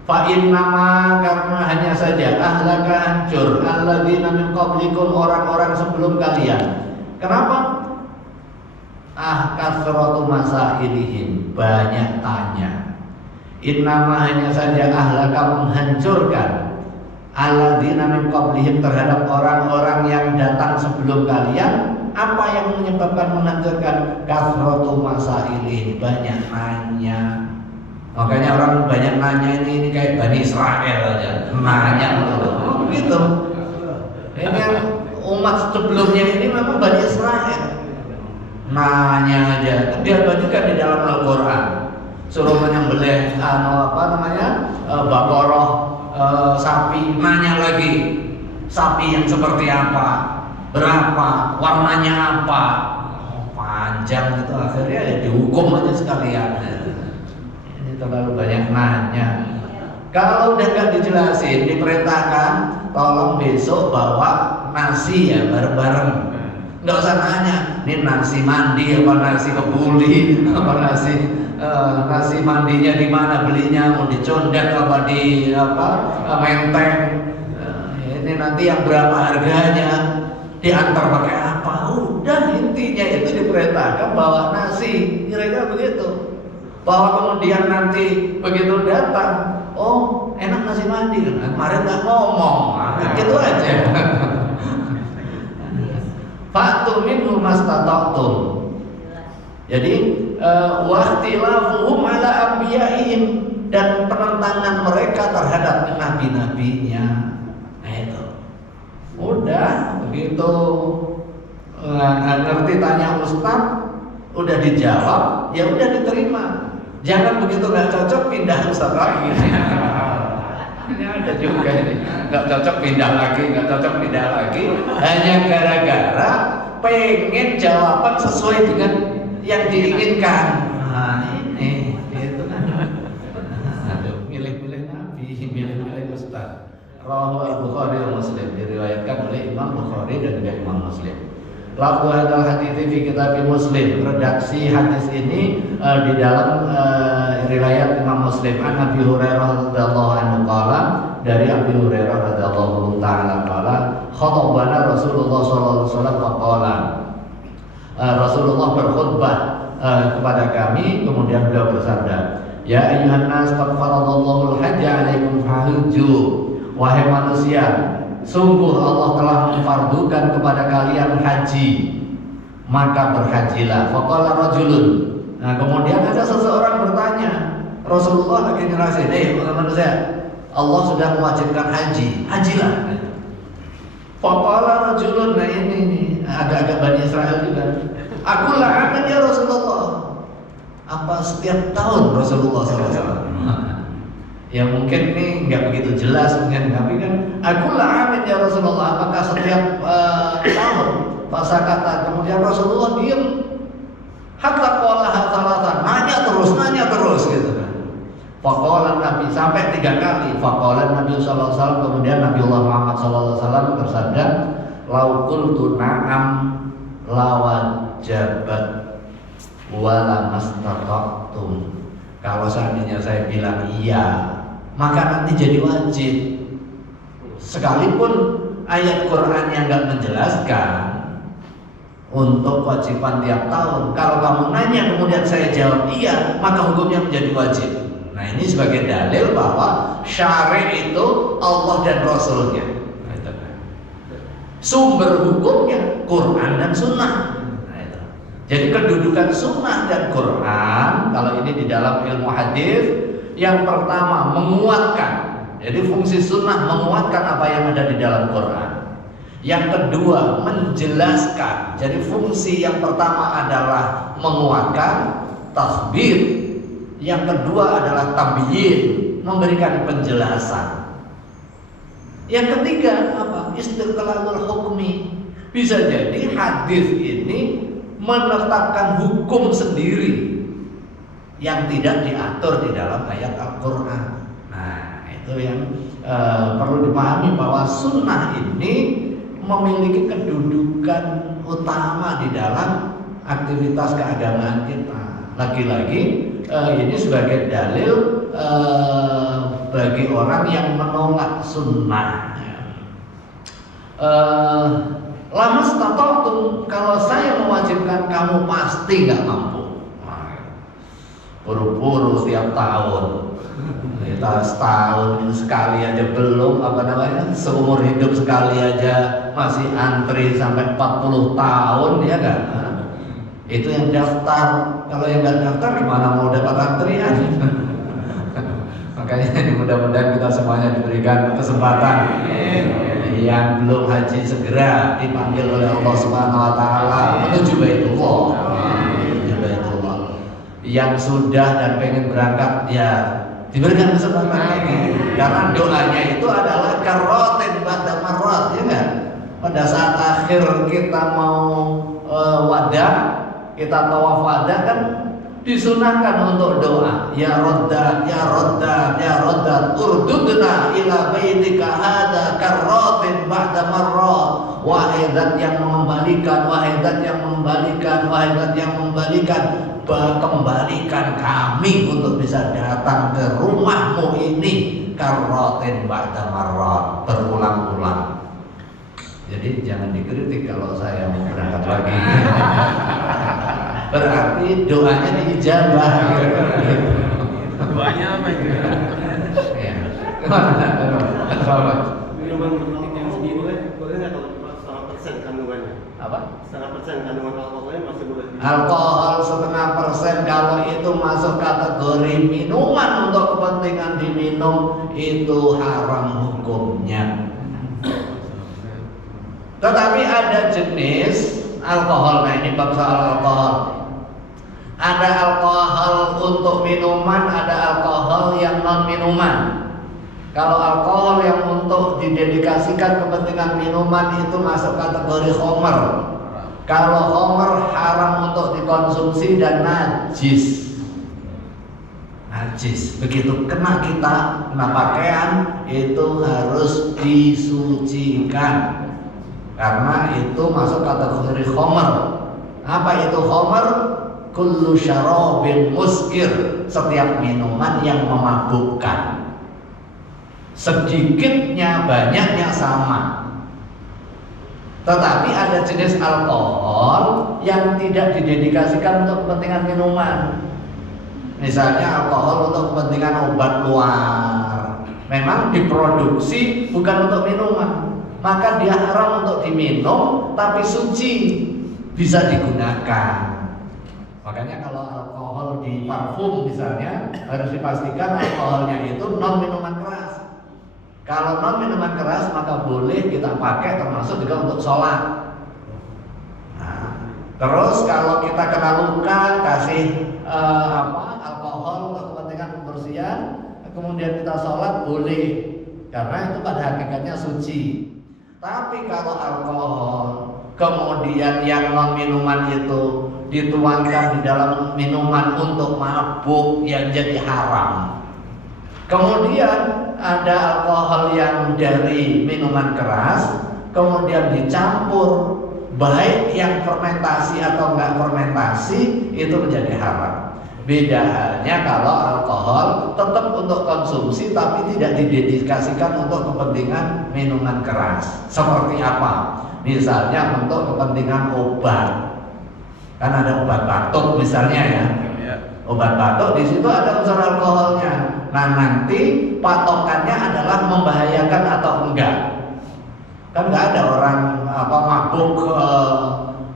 Fa'in nama, karena hanya saja ahlaka hancur alladzina min qablikum, orang-orang sebelum kalian. Kenapa? Kasratu masailihim, banyak tanya. Innama, hanya saja ahlaka, menghancurkan alladzina min qablihim, terhadap orang-orang yang datang sebelum kalian. Apa yang menyebabkan menghancurkan? Kasratu masailihim, banyak nanya. Makanya orang banyak nanya, ini kayak Bani Israel aja, nanya begitu. Ini yang umat sebelumnya ini memang Bani Israel, nanya aja. Dia bagikan di dalam Al-Quran, suruh menyembelih bakoroh, sapi, nanya lagi sapi yang seperti apa, berapa, warnanya apa, panjang itu, akhirnya ya dihukum aja sekalian. Terlalu banyak nanya. Kalau udah gak dijelasin, diperintahkan tolong besok bawa nasi ya bareng-bareng. Nggak usah nanya, ini nasi mandi apa nasi kebuli, apa nasi mandinya di mana belinya, mau di Condet apa di Menteng. Ini nanti yang berapa harganya, diantar pakai apa? Udah, intinya itu diperintahkan bawa nasi, kira-kira begitu. Bahwa kemudian nanti begitu datang, oh enak nasi mandi kan, kemarin nggak ngomong, gitu aja. Fa'tu minhu mastata'tum. Jadi wahtilafuhum ala anbiya'ihim, dan penentangan mereka terhadap nabi-nabinya. Nah itu, udah begitu ngerti tanya Ustaz, udah dijawab, ya udah diterima. Jangan begitu nggak cocok pindah Ustaz lagi. Ini ada juga ini, nggak cocok pindah lagi, nggak cocok pindah lagi, hanya gara-gara pengen jawaban sesuai dengan yang diinginkan. Nah ini, itu kan. Milih-milih Nabi, milih-milih Ustaz. Rawahu Al-Bukhari dan Muslim, diriwayatkan oleh Imam Bukhari dan juga Imam Muslim. Lafzu hadal hadits fi kitab Muslim. Redaksi hadis ini di dalam riwayat Imam Muslim. An Abi Hurairah radhiyallahu anhu qala, dari Abi Hurairah radhiyallahu taala qala, khatabana Rasulullah sallallahu alaihi wasallam qala, Rasulullah berkhutbah kepada kami, kemudian beliau bersabda, ya ayyuhan nas qad faradallahu al-hajja 'alaikum fahujju. Wahai manusia, sungguh Allah telah memfardukan kepada kalian haji, maka berhajilah. Faqala rajulun. Nah, kemudian ada seseorang bertanya, Rasulullah lagi nyerasin, manusia, Allah sudah mewajibkan haji, hajilah. Faqala rajulun. Nah ini agak-agak Bani Israel juga. Aku amin ya Rasulullah. Apa setiap tahun Rasulullah SAW? Ya mungkin ini nggak begitu jelas mungkin, tapi kan aku amin ya Rasulullah, apakah setiap tahun? Masa kata, kemudian Rasulullah diam, hatta qala hasalatan, nanya terus gitu kan. Faqala Nabi, sampai 3 kali. Faqala Nabi sallallahu alaihi wasallam, kemudian Nabiullah Muhammad sallallahu alaihi wasallam bersabda, lau qultu na'am lawajabat wala mastata'tum. Kalau seandainya saya bilang iya, maka nanti jadi wajib. Sekalipun ayat Quran yang nggak menjelaskan untuk kewajiban tiap tahun, kalau kamu nanya kemudian saya jawab iya, maka hukumnya menjadi wajib. Nah ini sebagai dalil bahwa syari' itu Allah dan Rasulnya. Sumber hukumnya Quran dan Sunnah. Jadi kedudukan Sunnah dan Quran, kalau ini di dalam ilmu hadis, yang pertama menguatkan. Jadi fungsi Sunnah menguatkan apa yang ada di dalam Quran. Yang kedua menjelaskan. Jadi fungsi yang pertama adalah menguatkan, takhbir. Yang kedua adalah tabyin, memberikan penjelasan. Yang ketiga apa? Istiqlalul hukmi. Bisa jadi hadis ini menetapkan hukum sendiri yang tidak diatur di dalam ayat Al-Quran. Nah, itu yang perlu dipahami, bahwa sunnah ini memiliki kedudukan utama di dalam aktivitas keagamaan kita. Lagi-lagi ini sebagai dalil bagi orang yang menolak sunnah. Lama stata'tum, kalau saya mewajibkan kamu pasti nggak mampu. Buru-buru setiap tahun. Kita setahun sekali aja belum, seumur hidup sekali aja masih antri sampai 40 tahun, ya kan? Itu yang daftar. Kalau yang nggak daftar gimana mau dapat antrian? Makanya mudah-mudahan kita semuanya diberikan kesempatan. Yang belum haji segera dipanggil oleh Allah Subhanahu wa taala menuju Baitullah. Yang sudah dan pengen berangkat, ya diberikan kesempatan lagi. Karena doanya itu adalah karotin ba'da marrat, ya kan? Pada saat akhir kita mau wada, kita tawaf wada kan disunahkan untuk doa, ya Raddad, ya Raddad, ya Raddad, urdudna ila baitika hada karratin ba'da marrat. Wahai zat yang mengembalikan, wahai zat yang mengembalikan, wahai zat yang mengembalikan, kembalikan kami untuk bisa datang ke rumahmu ini karratin ba'da marrat, berulang-ulang. Jadi jangan dikritik kalau saya mau berangkat lagi. Berarti doanya diijabah. Doanya apa itu? Ya. Minuman beralkohol yang segini boleh nggak kalau 100% kandungannya? Apa? 100% kandungan alkoholnya masih boleh? Alkohol 0,5% kalau itu masuk kategori minuman untuk kepentingan diminum, itu haram hukumnya. Tetapi ada jenis alkohol. Nah, ini bab soal alkohol. Ada alkohol untuk minuman, ada alkohol yang non minuman. Kalau alkohol yang untuk didedikasikan kepentingan minuman itu masuk kategori khamr. Kalau khamr haram untuk dikonsumsi dan najis. Najis. Begitu kena kita, kena pakaian, itu harus disucikan. Karena itu masuk kategori khamr. Apa itu khamr? Kullu syarabin muskir, setiap minuman yang memabukkan. Sedikitnya banyaknya sama. Tetapi ada jenis alkohol yang tidak didedikasikan untuk kepentingan minuman. Misalnya alkohol untuk kepentingan obat luar. Memang diproduksi bukan untuk minuman, maka dia haram untuk diminum, tapi suci, bisa digunakan. Makanya kalau alkohol di parfum misalnya, harus dipastikan alkoholnya itu non minuman keras. Kalau non minuman keras maka boleh kita pakai, termasuk juga untuk sholat. Nah, terus kalau kita kena luka, kasih alkohol untuk kepentingan pembersihan, kemudian kita sholat, boleh, karena itu pada hakikatnya suci. Tapi kalau alkohol kemudian yang non minuman itu dituangkan di dalam minuman untuk mabuk, yang jadi haram. Kemudian ada alkohol yang dari minuman keras kemudian dicampur, baik yang fermentasi atau enggak fermentasi, itu menjadi haram. Beda halnya kalau alkohol tetap untuk konsumsi tapi tidak didedikasikan untuk kepentingan minuman keras. Seperti apa? Misalnya untuk kepentingan obat. Kan ada obat batuk misalnya, ya. Obat batuk di situ ada unsur alkoholnya. Nah, nanti patokannya adalah membahayakan atau enggak. Kan enggak ada orang mabuk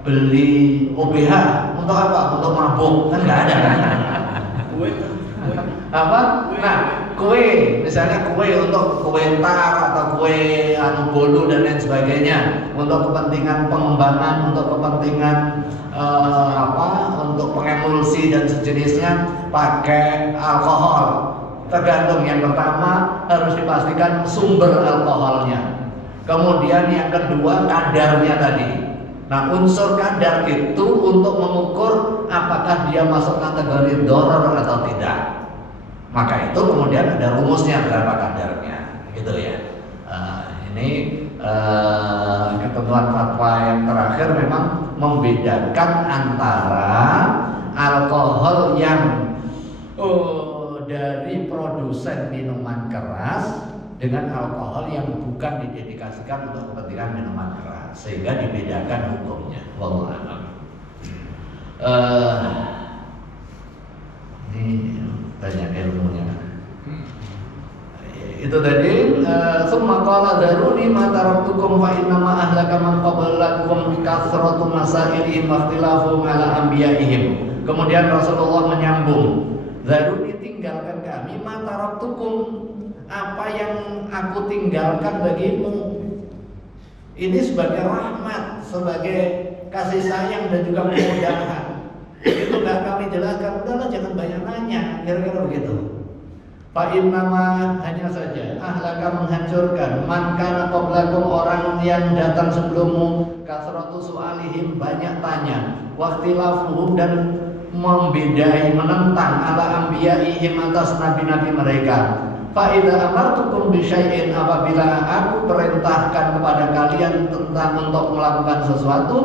beli OBH untuk apa? Untuk mabuk, kan enggak ada kan? Apa? Nah, kue, misalnya kue untuk kue tar atau kue bolu dan lain sebagainya, untuk kepentingan pengembangan, untuk kepentingan untuk pengemulsi dan sejenisnya pakai alkohol. Tergantung, yang pertama harus dipastikan sumber alkoholnya. Kemudian yang kedua kadarnya tadi. Nah, unsur kadar itu untuk mengukur apakah dia masuk kategori doror atau tidak. Maka itu kemudian ada rumusnya berapa kadarnya, gitu ya. Ini ketentuan fatwa yang terakhir memang membedakan antara alkohol yang dari produsen minuman keras dengan alkohol yang bukan didedikasikan untuk kepentingan minuman keras, sehingga dibedakan hukumnya. Wallahu a'lam. Ini banyak ilmunya. Itu tadi. Summa qala daruni ma taraktukum fa inna ma ahlaka man qablakum kasratu masailihim wa ikhtilafuhum ala anbiya'ihim. Kemudian Rasulullah menyambung, daruni, tinggalkan kami, ma taraktukum, apa yang aku tinggalkan bagimu. Ini sebagai rahmat, sebagai kasih sayang dan juga kemudahan. Itu nggak kami jelaskan, udahlah jangan banyak nanya, kira-kira begitu. Fa innama, hanya saja ahlaka, menghancurkan, man kana qablakum, orang yang datang sebelummu, kasratu su'alihim, banyak tanya, waqtilafuhum, dan membedai, menentang, ala anbiya'ihim, atas nabi-nabi mereka. Fa idza amartukum bi syai'in, apabila aku perintahkan kepada kalian tentang untuk melakukan sesuatu,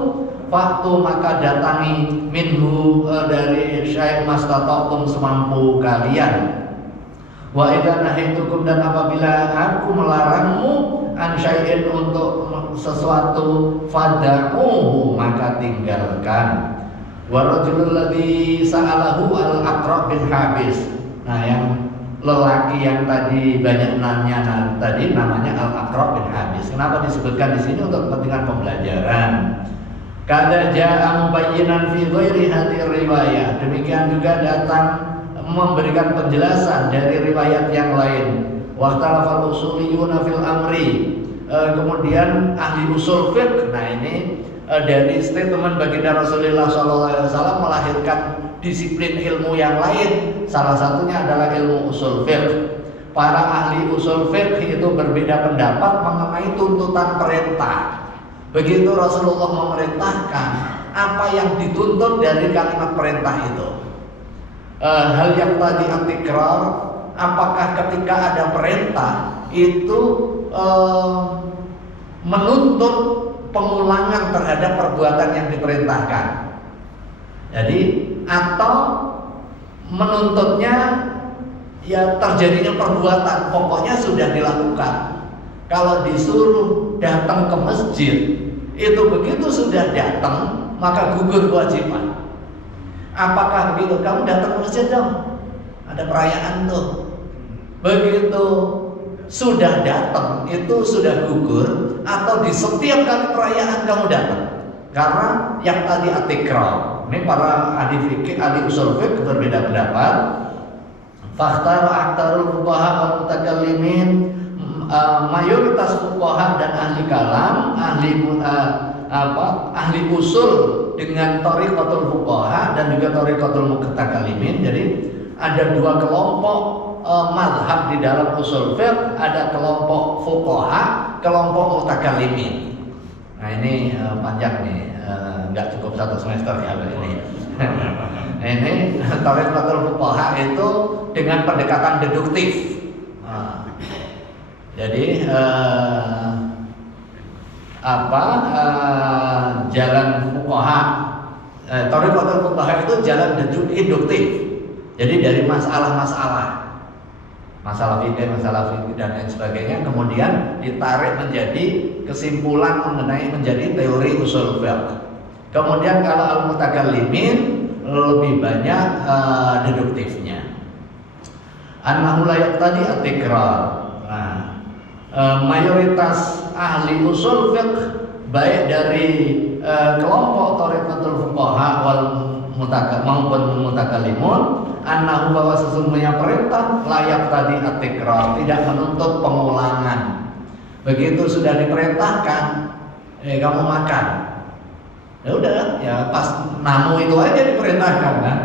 faktu, maka datangi, minhu, dari syai' mastata'tum, semampu kalian. Wa idza nahitukum, dan apabila aku melarangmu, an syai'in, untuk sesuatu, fada'uhu, maka tinggalkan. Wa rajulul ladzi sa'alahu al-Aqra' bin Habis. Nah, yang lelaki yang tadi banyak nanya tadi namanya Al-Aqra' bin Habis. Kenapa disebutkan di sini? Untuk kepentingan pembelajaran. Kada ja'a mubayyinan fi ghairi hadhihi riwayah. Demikian juga datang memberikan penjelasan dari riwayat yang lain. Waqtalafal usuliyuna fil amri. Kemudian ahli usul fiqh. Nah, ini dari statement baginda Rasulullah SAW melahirkan disiplin ilmu yang lain. Salah satunya adalah ilmu usul fiqh. Para ahli usul fiqh itu berbeda pendapat mengenai tuntutan perintah. Begitu Rasulullah memerintahkan, apa yang dituntut dari kalimat perintah itu? Hal yang tadi antikrar, apakah ketika ada perintah itu menuntut pengulangan terhadap perbuatan yang diperintahkan? Jadi, atau menuntutnya ya terjadinya perbuatan, pokoknya sudah dilakukan. Kalau disuruh datang ke masjid, itu begitu sudah datang maka gugur kewajiban. Apakah begitu? Kamu datang ke masjid dong, ada perayaan tuh. Begitu sudah datang itu sudah gugur, atau di setiap kali perayaan kamu datang? Karena yang tadi atikra, ini para ahli fikih, ahli usul fikih berbeda pendapat. Fakhtar aktarul fuqaha wal mutakallimin, mayoritas fuqaha dan ahli kalam, ahli usul dengan thariqatul fuqaha dan juga thariqatul mutakallimin. Jadi ada dua kelompok mazhab di dalam usul fiqh, ada kelompok fuqaha, kelompok mutakallimin. Nah, ini panjang nih, nggak cukup satu semester kalau ini. Ini thariqatul fuqaha itu dengan pendekatan deduktif. Jadi jalan fuqaha, thariqatul fuqaha itu jalan induktif. Jadi dari masalah fikih dan lain sebagainya, kemudian ditarik menjadi kesimpulan menjadi teori usul fiqh. Kemudian kalau al-mutakallimin lebih banyak deduktifnya. Annahu la yaqtadi at-tikrar. Mayoritas ahli usul fiqh baik dari kelompok thariqatul fuqaha wal maupun mutakalimun annahu bahwa sesungguhnya perintah layak tadi atikrar, tidak menuntut pengulangan. Begitu sudah diperintahkan, kamu makan, ya udah, ya pas namu itu aja diperintahkan kan.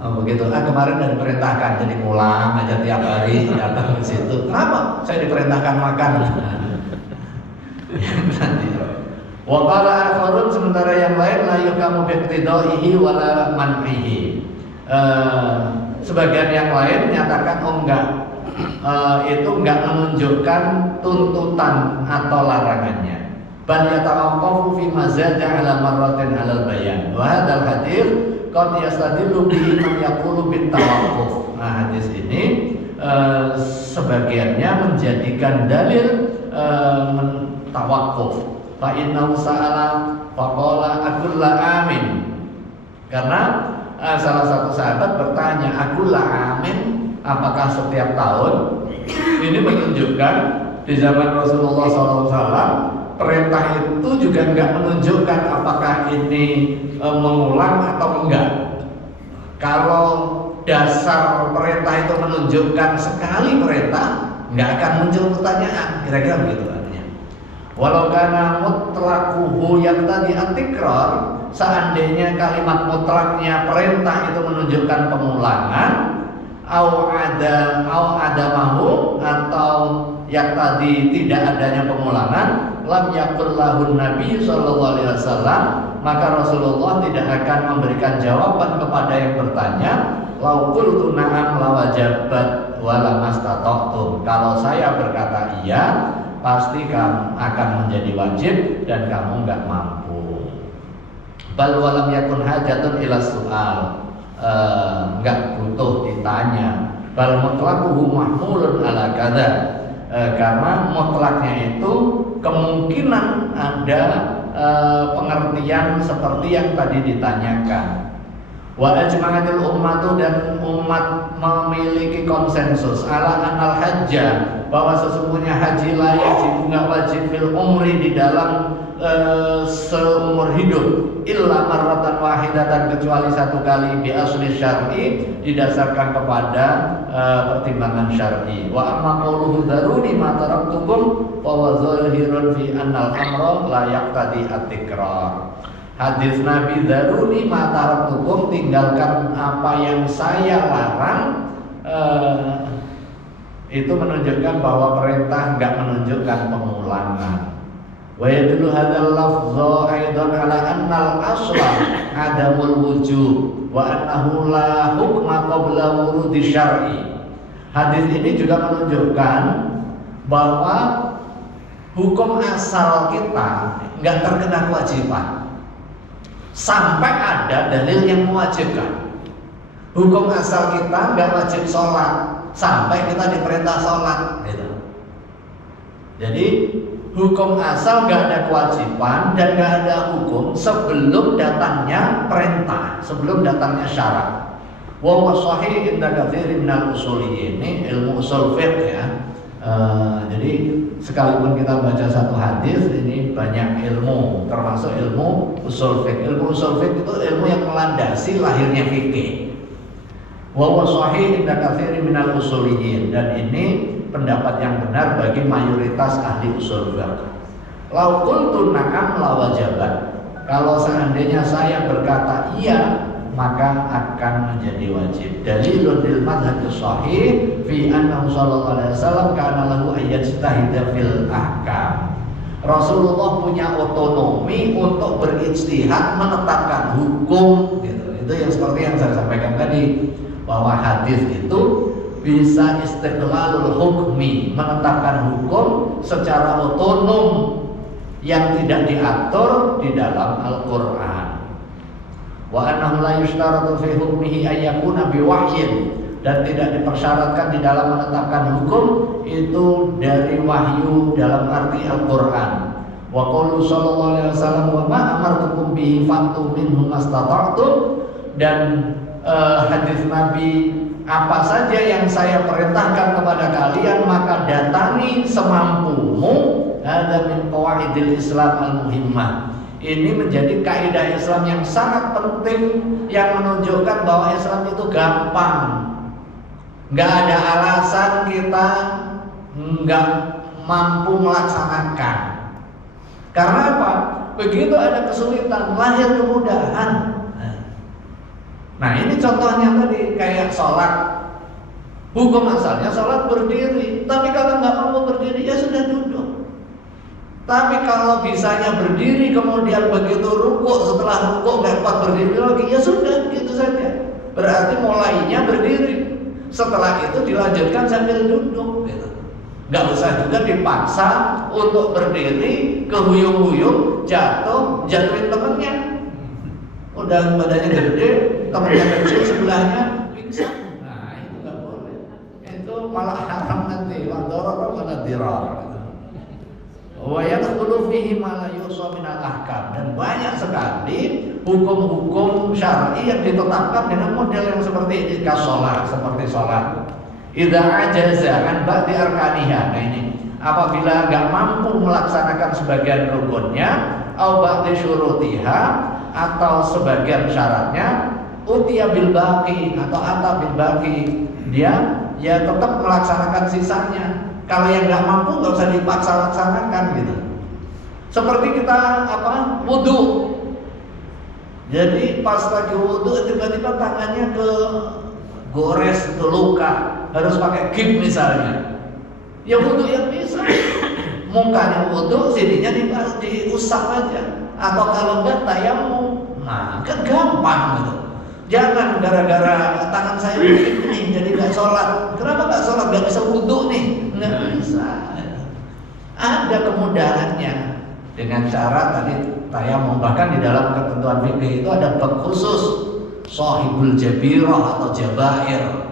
Begitu, kemarin udah diperintahkan jadi ngulang aja tiap hari datang ke situ. Kenapa? Saya diperintahkan makan. Wa qala akharun, sementara yang lain la yukamu biqtidaihi wala man'ihi. Sebagian yang lain menyatakan enggak, itu enggak menunjukkan tuntutan atau larangannya. Bal yatawaqqafu fi mazada ala marratin alal bayan. Wa hadzal hadits qad yastadillu bihi man yaqulu bit tawaqquf. Nah, hadis ini sebagiannya menjadikan dalil tawaqquf. Fa innahu sa'ala faqala akulla amin. Karena salah satu sahabat bertanya, akulla amin, apakah setiap tahun? Ini menunjukkan di zaman Rasulullah SAW perintah itu juga enggak menunjukkan apakah ini mengulang atau enggak. Kalau dasar perintah itu menunjukkan sekali perintah, enggak akan muncul pertanyaan, kira-kira begitu artinya. Walau kana mutlaquhu yang tadi antikrar, seandainya kalimat mutlaknya perintah itu menunjukkan pengulangan, au adamahu, atau yang tadi tidak adanya pengulangan, lam yakul lahun Nabi sallallahu alaihi wasallam, maka Rasulullah tidak akan memberikan jawaban kepada yang bertanya, lau qultu na'am lawajabat wala mastata'tum. Kalau saya berkata iya, pasti kamu akan menjadi wajib dan kamu enggak mampu. Bal walam yakun hajatun ila su'al, enggak butuh ditanya. Bal mutlaquhu mahmulun ala kadza, karena mutlaknya itu kemungkinan ada pengertian seperti yang tadi ditanyakan. Wa ajma'atil ummatu, dan umat memiliki konsensus ala anal hajja, bahwa sesungguhnya haji la yajib, enggak wajib fil umri, di dalam seumur hidup, illa marratan wahidatan, kecuali satu kali, bi asli syar'i, didasarkan kepada pertimbangan syar'i. Wa amma qawluhu daruni ma taraktukum fa wa zahirun fi annal amra la yaqtadi at-tikrar. Hadis Nabi daruni ma taraktukum, tinggalkan apa yang saya larang, itu menunjukkan bahwa perintah enggak menunjukkan pengulangan. Wa yadullu hadzal lafdhu aidan ala annal asla adamul wujub wa annahu la hukma qabla wurudi syar'i. Hadis ini juga menunjukkan bahwa hukum asal kita enggak terkena kewajiban sampai ada dalil yang mewajibkan. Hukum asal kita enggak wajib sholat sampai kita diperintah sholat, gitu. Jadi hukum asal nggak ada kewajiban dan nggak ada hukum sebelum datangnya perintah, sebelum datangnya syarat. Wa sahih inda katsirin minal usuliyyin, ini ilmu usul fiqh ya. Jadi sekalipun kita baca satu hadis, ini banyak ilmu, termasuk ilmu usul fiqh. Ilmu usul fiqh itu ilmu yang melandasi lahirnya fikih. Wa sahih inda katsirin minal usuliyyin, dan ini pendapat yang benar bagi mayoritas ahli usul fiqh. Lau qultu na'am la wajabat, kalau seandainya saya berkata iya, maka akan menjadi wajib. Dalilun lil madhhab sahih fi annahu sallallahu alaihi wasallam kana lahu ayyajtahida fil ahkam. Rasulullah punya otonomi untuk berijtihad menetapkan hukum, gitu. Itu yang seperti yang saya sampaikan tadi, bahwa hadis itu bisa istiqlalul hukmi, menetapkan hukum secara otonom yang tidak diatur di dalam Al-Quran. Wa annahu la yushtaratu fi hukmihi ayyakuna biwahyin, dan tidak dipersyaratkan di dalam menetapkan hukum itu dari wahyu dalam arti Al-Quran. Wa qulu sallallahu alaihi wasallam wa ma amartukum bihi fa'tu minhu mastata'tum, dan hadis Nabi, apa saja yang saya perintahkan kepada kalian maka datangi semampumu. Ada min qawaidil Islam al-muhimmah, Ini menjadi kaidah Islam yang sangat penting, yang menunjukkan bahwa Islam itu gampang. Nggak ada alasan kita nggak mampu melaksanakan. Karena apa? Begitu ada kesulitan, lahir kemudahan. Nah ini contohnya tadi, kayak sholat. Hukum asalnya sholat berdiri, tapi kalau nggak mampu berdiri ya sudah duduk. Tapi kalau bisanya berdiri kemudian begitu rukuk, setelah rukuk nggak kuat berdiri lagi, ya sudah begitu saja. Berarti mulainya berdiri. Setelah itu dilanjutkan sambil duduk. Gitu. Nggak usah juga dipaksa untuk berdiri, kehuyung-huyung, jatuhin temennya. Udah badannya gede, temennya kecil sebelahnya pingsan. Nah itu nggak boleh. Itu malah haram nanti. Wadoror mana dirar. Wa yadkhulu fihi ma la yusa minal ahkam, dan banyak sekali hukum-hukum syar'i yang ditetapkan dengan model yang seperti ini, kasolat, seperti sholat. Idza ajaza an ba'di arkaniha. Nah ini, apabila enggak mampu melaksanakan sebagian rukunnya, au ba'di syurutiha, atau sebagian syaratnya, utiya bil baqi atau ata bil baqi, dia ya tetap melaksanakan sisanya. Kalau yang nggak mampu nggak usah dipaksa laksanakan gitu. Seperti kita wudu. Jadi pas lagi wudu tiba-tiba tangannya ke gores, ke luka, harus pakai gip misalnya. Ya wudu yang bisa. Mukanya wudu, sininya diusap aja. Atau kalau enggak tayamum. Nah kan gampang gitu. Jangan gara-gara tangan saya ini jadi nggak sholat. Kenapa nggak sholat? Nggak bisa wudu nih? Nggak bisa. Ada kemudahannya dengan cara tadi tayamum. Bahkan di dalam ketentuan fikih itu ada bab khusus shahibul jabirah atau jabair,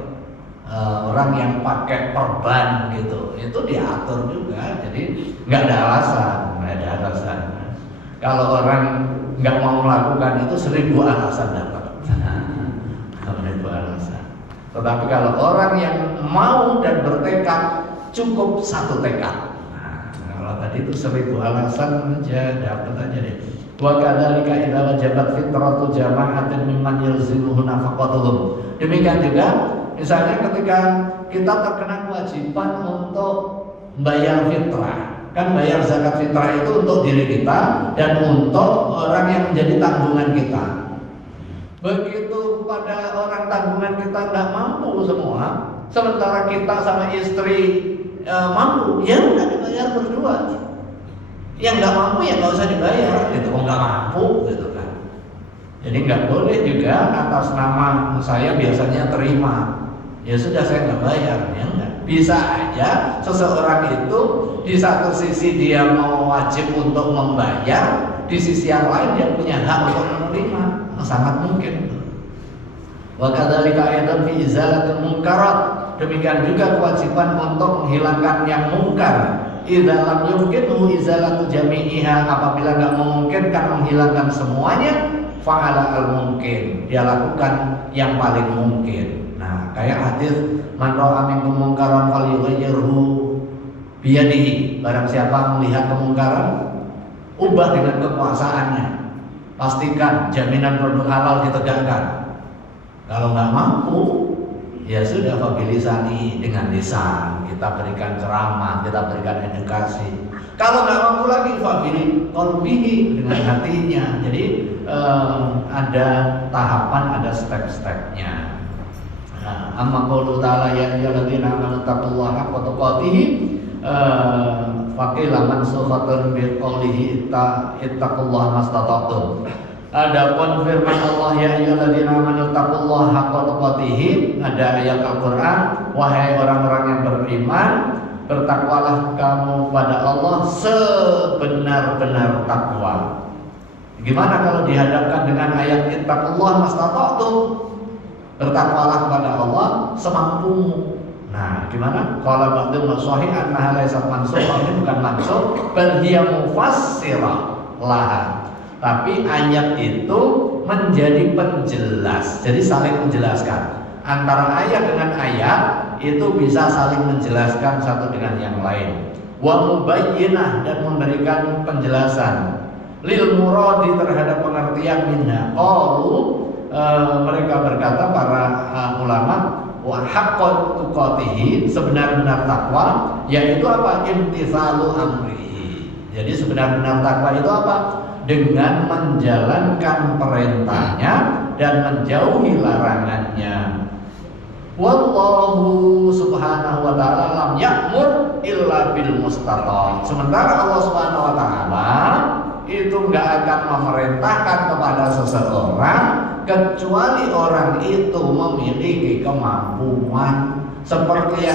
orang yang pakai perban gitu. Itu diatur juga. Jadi nggak ada alasan. Kalau orang nggak mau melakukan itu 1000 alasan dapat. Tetapi kalau orang yang mau dan bertekad, cukup satu tekad. Nah, kalau tadi itu 1000 alasan aja dapat aja deh. Wa kadzalika idza wajabat fitratu jama'atin mimman yalzimuhu nafaqatuhum. Demikian juga misalnya ketika kita terkena kewajiban untuk bayar fitrah. Kan bayar zakat fitrah itu untuk diri kita dan untuk orang yang menjadi tanggungan kita. Begitu pada orang tanggungan kita nggak mampu semua, sementara kita sama istri mampu, ya udah dibayar berdua. Yang nggak mampu ya nggak usah dibayar, gitu. Kok nggak mampu, gitu kan. Jadi nggak boleh juga atas nama saya biasanya terima, ya sudah saya nggak bayar, ya enggak. Bisa aja seseorang itu di satu sisi dia mau wajib untuk membayar, di sisi yang lain dia punya hak untuk menerima. Sangat mungkin. Wa kadzalika aidan fi izalatil munkarat. Demikian juga kewajiban untuk menghilangkan yang mungkar. Idza lam yumkinu izalatu jami'iha, apabila enggak memungkinkan menghilangkan semuanya, fa'ala al-mungkin. Dia lakukan yang paling mungkin. Nah, kayak hadis man ra'a minkum munkaran falyughayyirhu biyadihi. Barang siapa melihat kemungkaran, ubah dengan kekuasaannya. Pastikan jaminan produk halal ditegakkan. Kalau nggak mampu, ya sudah fabilisani, dengan lisan kita berikan ceramah, kita berikan edukasi. Kalau nggak mampu lagi fabili qalbihi, dengan hatinya. Jadi ada tahapan, ada step-stepnya. Amma qaulu ta'ala ya ayyuhalladzina amanu taqullaha haqqa tuqatih. Faqila mansukhatun bi qoulihi ittaqullaha mastata'tum. Adapun firman Allah ya ayyuhalladzina amanu taqullaha haqqa tuqatih, ada ayat Al-Qur'an, wahai orang-orang yang beriman, bertakwalah kamu pada Allah sebenar-benar takwa. Gimana kalau dihadapkan dengan ayat ittaqullaha mastata'tum? Bertakwalah kepada Allah semampumu. Nah, gimana? Qala ba'du masahih annaha laysat mansukah, ini bukan mansukh, bal hiya mufassirah laha. Tapi ayat itu menjadi penjelas. Jadi saling menjelaskan. Antara ayat dengan ayat itu bisa saling menjelaskan satu dengan yang lain. Wa mubayyinah, dan memberikan penjelasan. lil muradi terhadap pengertian minha. Mereka berkata para ulama, wa haqqat tuqatihi, sebenar-benar takwa yaitu apa? Imtitsalu amrihi. Jadi sebenar-benar takwa itu apa? Dengan menjalankan perintahnya dan menjauhi larangannya. Wallahu subhanahu wa ta'ala lam ya'mur illa bil mustata'. Sementara Allah subhanahu wa ta'ala itu enggak akan memerintahkan kepada seseorang kecuali orang itu memiliki kemampuan seperti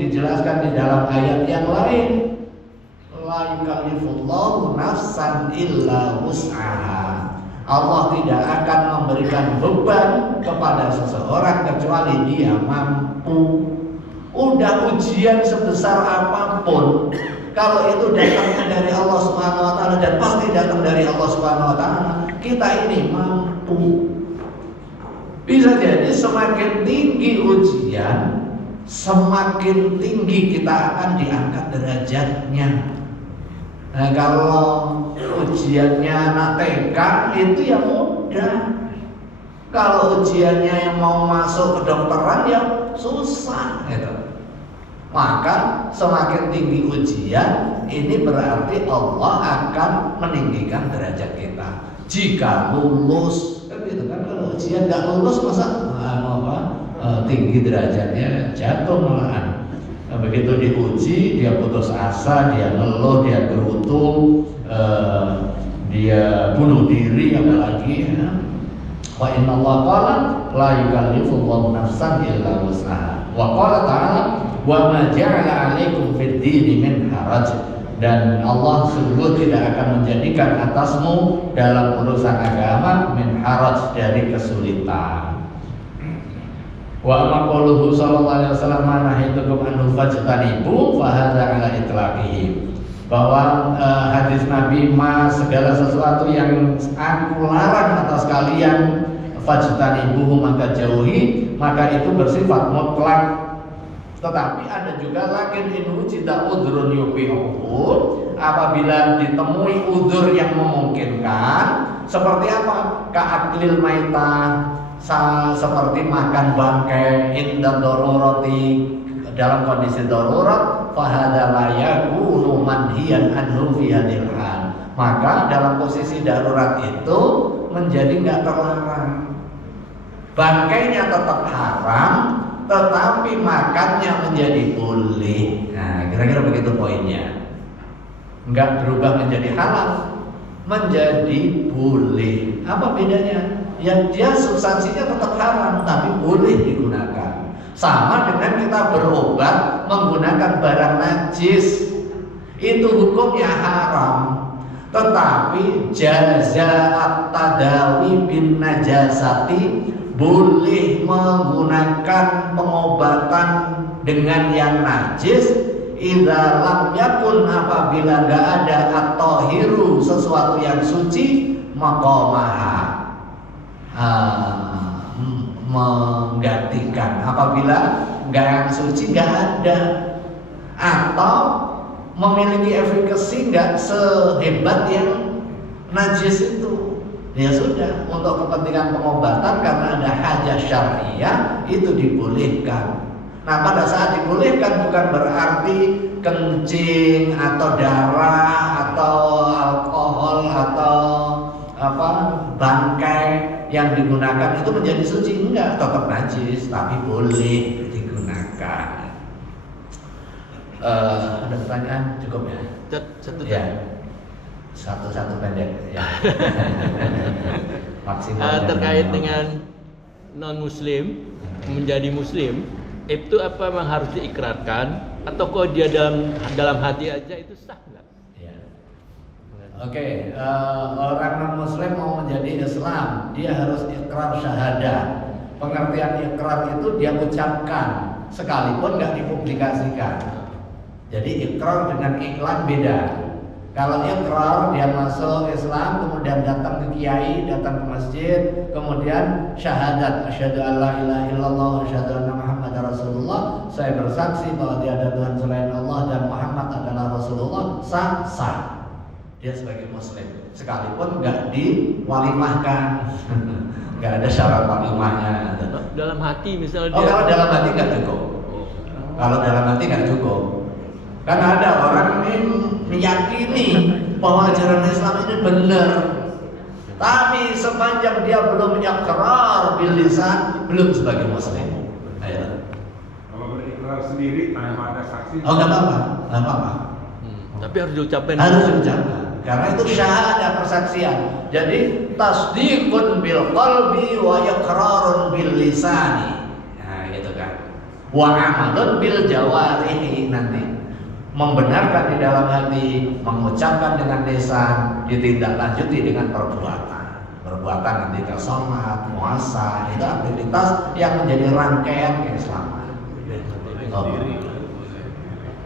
dijelaskan di dalam ayat yang lain. La yukallifullahu nafsan illa wus'aha. Allah tidak akan memberikan beban kepada seseorang kecuali dia mampu. Udah ujian sebesar apapun, kalau itu datangnya dari Allah Subhanahu wa taala, dan pasti datang dari Allah Subhanahu wa taala, kita ini mampu. Bisa jadi semakin tinggi ujian, semakin tinggi kita akan diangkat derajatnya. Nah, kalau ujiannya anak TK itu ya mudah. Kalau ujiannya yang mau masuk ke kedokteran ya susah gitu. Maka semakin tinggi ujian, ini berarti Allah akan meninggikan derajat kita. Jika lulus, kan gitu kan, kalau ujian nggak lulus masa tinggi derajatnya, jatuh malahan. Nah, begitu diuji, dia putus asa, dia ngeluh, dia gerutu, dia bunuh diri, apalagi ya. Wa inna Allah qala la yukallifullahu nafsan illa wus'aha. Wa qala ta'ala wa ma ja'ala 'alaikum fid dini min haraj. Dan Allah sungguh tidak akan menjadikan atasmu dalam urusan agama min haraj, dari kesulitan. Wa amma qauluhu sallallahu alaihi wasallam nahitukum an fajtanibu fa hadza ala itlaqihi. Bahwa hadis Nabi, segala sesuatu yang aku larang atas kalian, fajtanibuhu, maka jauhi, maka itu bersifat mutlak. Tetapi ada juga lakin in wujida udhrun yubihu, apabila ditemui udzur yang memungkinkan, seperti apa? Ka'aklil maitah, seperti makan bangkai, inda darurati, dalam kondisi darurat, fahadha la yakunu manhiyan anhu fi hadhil hal. Maka dalam posisi darurat itu menjadi enggak terlarang. Bangkainya tetap haram, tetapi makannya menjadi boleh. Nah, kira-kira begitu poinnya. Enggak berubah menjadi halal, menjadi boleh. Apa bedanya? Ya, dia substansinya tetap haram, tapi boleh digunakan. Sama dengan kita berobat menggunakan barang najis, itu hukumnya haram, tetapi jazaa'at tadawi bin najasati, boleh menggunakan pengobatan dengan yang najis, idza lam yakun, apabila enggak ada at-tahiru, sesuatu yang suci, maqamaha, menggantikan. Apabila enggak yang suci enggak ada, atau memiliki efikasi enggak sehebat yang najis itu, ya sudah, untuk kepentingan pengobatan karena ada hajat syariah, itu dibolehkan. Nah, pada saat dibolehkan bukan berarti kencing atau darah atau alkohol atau bangkai yang digunakan itu menjadi suci, enggak, tetap najis, tapi boleh digunakan. Ada pertanyaan? Cukup ya? Satu ya. Satu pendek ya. Maksimal terkait dengan non muslim menjadi muslim, itu apa memang harus diikrarkan atau kok dia dalam hati aja itu sah nggak? Ya. Oke, orang non muslim mau menjadi Islam, dia harus ikrar syahadah. Pengertian ikrar itu dia ucapkan, sekalipun nggak dipublikasikan. Jadi ikrar dengan iklan beda. Kalau ikrar dia masuk Islam, kemudian datang ke kiai, datang ke masjid, kemudian syahadat, asyhadu an la ilaha illallah wa asyhadu anna Muhammadar Rasulullah, saya bersaksi bahwa tiada Tuhan selain Allah dan Muhammad adalah Rasulullah, sah. dia sebagai muslim, sekalipun nggak diwalimahkan, nggak ada syarat walimahnya. Dalam hati misalnya Oh, dia. kalau dalam hati nggak cukup. Kalau dalam hati nggak cukup. Kan ada orang ini meyakini bahwa ajaran Islam ini benar, tapi sepanjang dia belum iqrar bil lisan, belum sebagai muslim. Ayo. Kalau berikrar sendiri tanpa ada saksi. Oh, nggak apa-apa, nggak apa-apa. Tapi harus diucapkan. Harus diucapkan. Karena itu syahadah persaksian. Jadi tasdiqun bil qalbi wa iqrarun bil lisani. Nah, gitu kan. Wa amalun bil jawarihi nanti. Membenarkan di dalam hati, mengucapkan dengan lisan, ditindaklanjuti dengan perbuatan. Perbuatan nanti ke sholat, puasa, itu aktivitas yang menjadi rangkaian keislaman. Oh.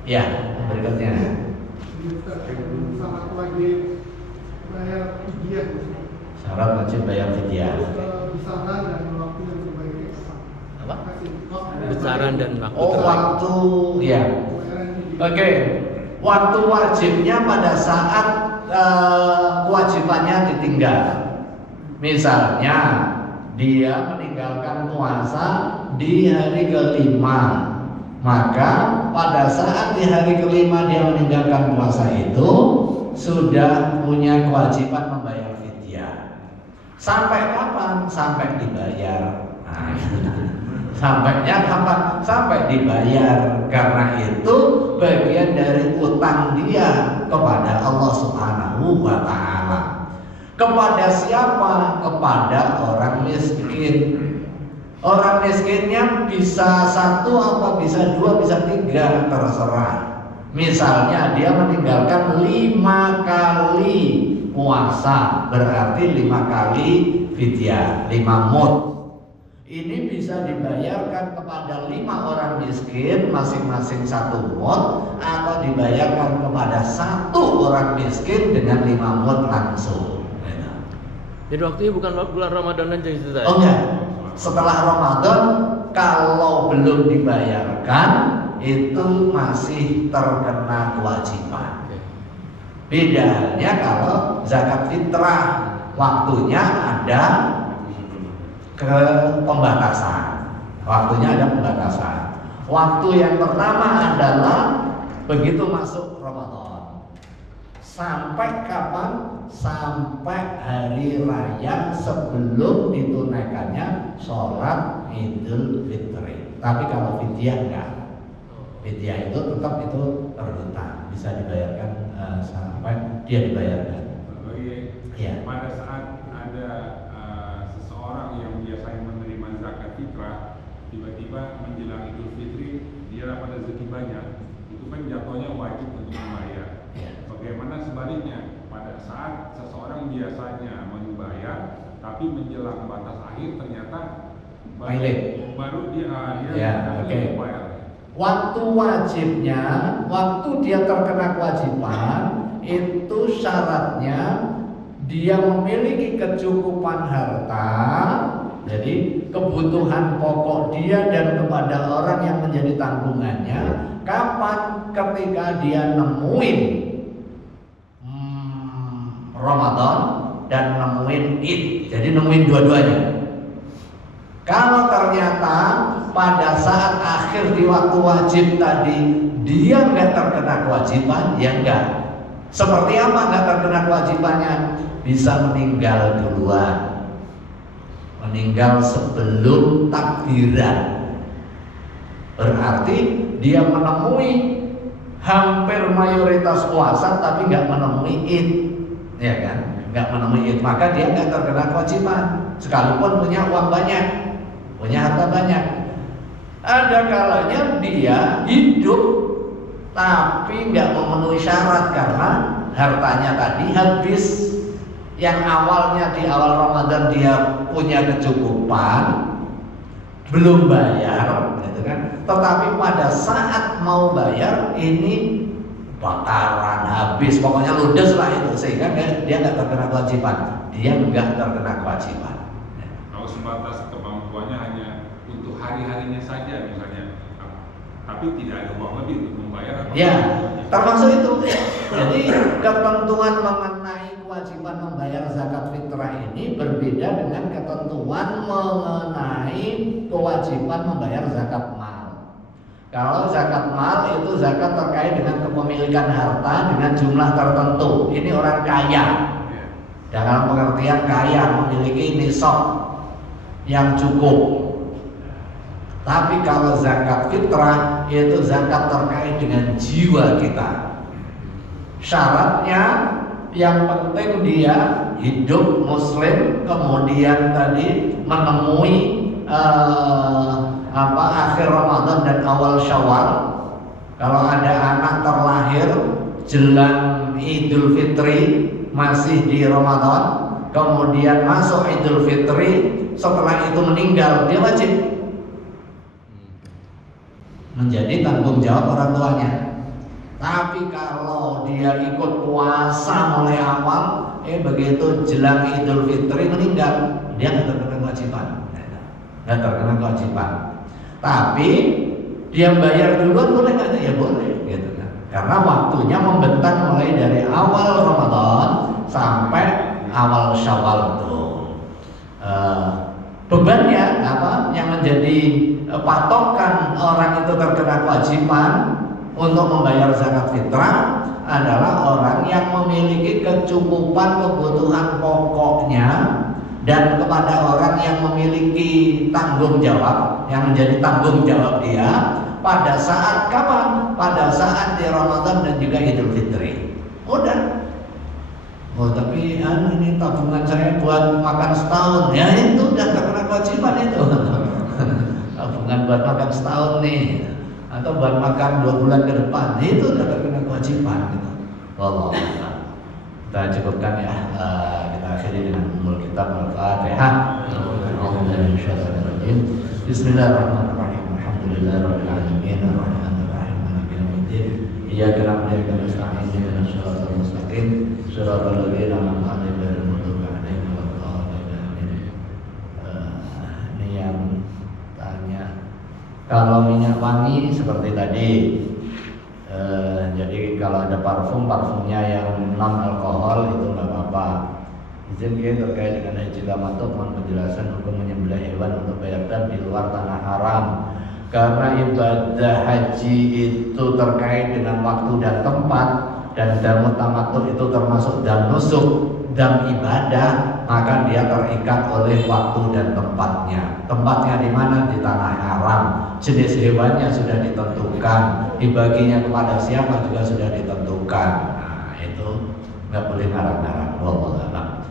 Ya, berikutnya. Sangat wajib bayar fidyah, Syarat wajib bayar fidyah. besaran dan waktu yang terbaik. Apa? Besaran dan waktu Oh, terbaik. waktu, ya. Oke, waktu wajibnya pada saat kewajibannya ditinggal. Misalnya dia meninggalkan puasa di hari kelima, maka pada saat di hari kelima dia meninggalkan puasa itu sudah punya kewajiban membayar fidyah. Sampai kapan? Sampai dibayar. Nah, sampainya kapan? Sampai dibayar. Karena itu bagian dari utang dia kepada Allah Subhanahu wa Ta'ala. Kepada siapa? Kepada orang miskin. Orang miskinnya bisa satu apa bisa dua bisa tiga, terserah. Misalnya dia meninggalkan 5 kali puasa, berarti 5 kali fidyah, 5 mud. Ini bisa dibayarkan kepada 5 orang miskin masing-masing 1 mud, atau dibayarkan kepada 1 orang miskin dengan 5 mud langsung. Jadi waktunya bukan bulan Ramadan aja itu tadi. Oh enggak, setelah Ramadan kalau belum dibayarkan itu masih terkena kewajiban. Oke. Bedanya kalau zakat fitrah waktunya ada pembatasan. Waktunya ada pembatasan. Waktu yang pertama adalah begitu masuk Ramadan. Sampai kapan? Sampai hari raya sebelum ditunaikannya sholat Idul Fitri. Tapi kalau fidyah enggak. Fidyah itu tetap itu terhutang, bisa dibayarkan sampai dia dibayarkan. Ya. Pada saat ada seseorang yang biasanya menerima zakat fitrah, tiba-tiba menjelang Idul Fitri dia dapat rezeki banyak, itu kan jatuhnya wajib untuk membayar. Ya. Bagaimana sebaliknya? Pada saat seseorang biasanya membayar, tapi menjelang batas akhir ternyata baru dia Ya, oke. membayar. Waktu wajibnya, waktu dia terkena kewajiban itu syaratnya dia memiliki kecukupan harta, jadi kebutuhan pokok dia dan kepada orang yang menjadi tanggungannya. Kapan? Ketika dia nemuin Ramadan dan nemuin Id, jadi nemuin dua-duanya. Kalau ternyata pada saat akhir di waktu wajib tadi dia nggak terkena kewajiban, ya enggak. Seperti apa nggak terkena kewajibannya? Bisa meninggal duluan, meninggal sebelum takbiran. Berarti dia menemui hampir mayoritas puasa tapi nggak menemui Id, ya kan? Nggak menemui Id, maka dia nggak terkena kewajiban sekalipun punya uang banyak, punya harta banyak. Ada kalanya dia hidup tapi nggak memenuhi syarat karena hartanya tadi habis. Yang awalnya di awal Ramadan dia punya kecukupan, belum bayar, gitu kan? Tetapi pada saat mau bayar ini bakaran habis, pokoknya ludes lah itu, sehingga dia nggak terkena kewajiban. Dia nggak terkena kewajiban. Kalau sebatas kemampuannya hanya untuk hari-harinya saja misalnya, tapi tidak ada uang lebih untuk membayar apa? Ya, termasuk itu. Jadi ketentuan mengenai kewajiban membayar zakat fitrah ini berbeda dengan ketentuan mengenai kewajiban membayar zakat mal. Kalau zakat mal itu zakat terkait dengan kepemilikan harta dengan jumlah tertentu. Ini orang kaya. Dalam pengertian kaya, memiliki nisab yang cukup. Tapi kalau zakat fitrah itu zakat terkait dengan jiwa kita. Syaratnya yang penting dia hidup muslim, kemudian tadi menemui akhir Ramadan dan awal Syawal. Kalau ada anak terlahir jelang Idul Fitri masih di Ramadan, kemudian masuk Idul Fitri, setelah itu meninggal, dia wajib menjadi tanggung jawab orang tuanya. Tapi kalau dia ikut puasa mulai awal, begitu jelang Idul Fitri meninggal, dia nggak terkena kewajiban. Nggak terkena kewajiban. Tapi dia bayar duluan boleh nggak? Ya boleh, gitu kan. Karena waktunya membentang mulai dari awal Ramadan sampai awal Syawal itu. Bebannya apa? Yang menjadi patokan orang itu terkena kewajiban untuk membayar zakat fitrah adalah orang yang memiliki kecukupan kebutuhan pokoknya, dan kepada orang yang memiliki tanggung jawab, yang menjadi tanggung jawab dia pada saat kapan? Pada saat di Ramadan dan juga Idul Fitri. Udah. Oh tapi ini tabungan saya buat makan setahun. Ya itu udah terkena kewajiban itu. Tabungan buat makan setahun nih, atau buat makan 2 bulan ke depan, itu udah terkena kewajiban gitu. Wallahu a'lam. Kita cukupkan ya. Kita akhiri dengan umul kitab Al-Fatihah. Bismillahirrahmanirrahim. Alhamdulillahirabbil alamin. Arrahmanirrahim. Maliki yaumiddin. Iyyaka na'budu wa iyyaka nasta'in. Ihdinas siratal mustaqim. Shiratal ladzina an'amta 'alaihim ghairil maghdubi 'alaihim waladdallin. Ini yang tanya, kalau minyak wangi seperti tadi, jadi kalau ada parfumnya yang non alkohol itu nggak apa-apa. Izin terkait dengan haji tamattu, mohon penjelasan hukum menyembelih hewan untuk bayar dam di luar tanah haram. Karena ibadah haji itu terkait dengan waktu dan tempat, dan dam tamattu itu termasuk dam nusuk, dam ibadah, maka dia terikat oleh waktu dan tempatnya. Tempatnya di mana? Di tanah haram. Jenis hewannya sudah ditentukan, dibaginya kepada siapa juga sudah ditentukan. Nah, itu nggak boleh ngarang-ngarang. Wallahu a'lam.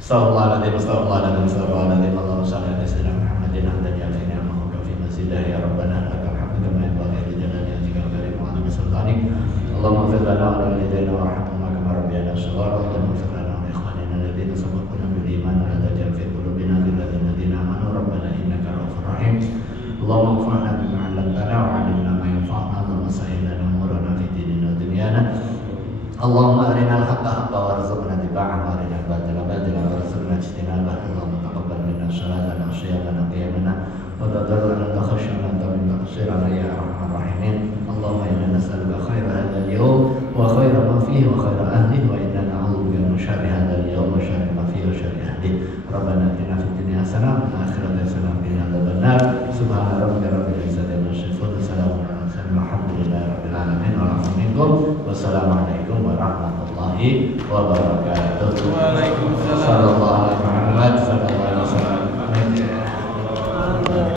Astagfirullahaladzim. Allahumma shalli ala sayyidina Muhammadin ahdan ya'tina ma'uka fi masjidah ya rabbana lakal hamdu kama yanbaghi li jalali wajhika wa karim 'azimi sultanik. Allahumma ighfir lana wa li walidayna warhamhuma kama rabbayana shighara. Allahumma ighfir lana wa li ikhwanina alladhina sabaquna bil iman wa la taj'al fi qulubina ghillan lil ladzina amanu rabbana innaka ra'ufur rahim. Allahumma anfa'na bima 'allamtana wa 'allimna ma yanfa'una wa sahhil lana umurana fi dinina wa dunyana. Allahumma arinal haqqa haqqan warzuqna ittiba'ahu wa arinal batila batilan warzuqna ijtinabah. Allahumma taqabbal minna sholatan wa siyamana qiyamana wa tadarru'ana wa khashyana min taqsirana ya arhamar rahimin. Allahumma inna nas'aluka khaira hadzal yawm wa khaira ma fihi wa khaira ahlihi wa inna na'udzubika min syarri hadzal yawm wa syarri ma fihi wa syarri ahlihi. Rabbana atina fid dunya hasanah wa fil akhirati hasanah wa qina adzabannar. Subhana rabbika rabbil izzati amma yasifun. Salamun alal mursalin walhamdulillahi rabbil alamin. Wassalamualaikum warahmatullahi wabarakatuh. Waalaikumsalam. Sallallahu alaihi wa sallam.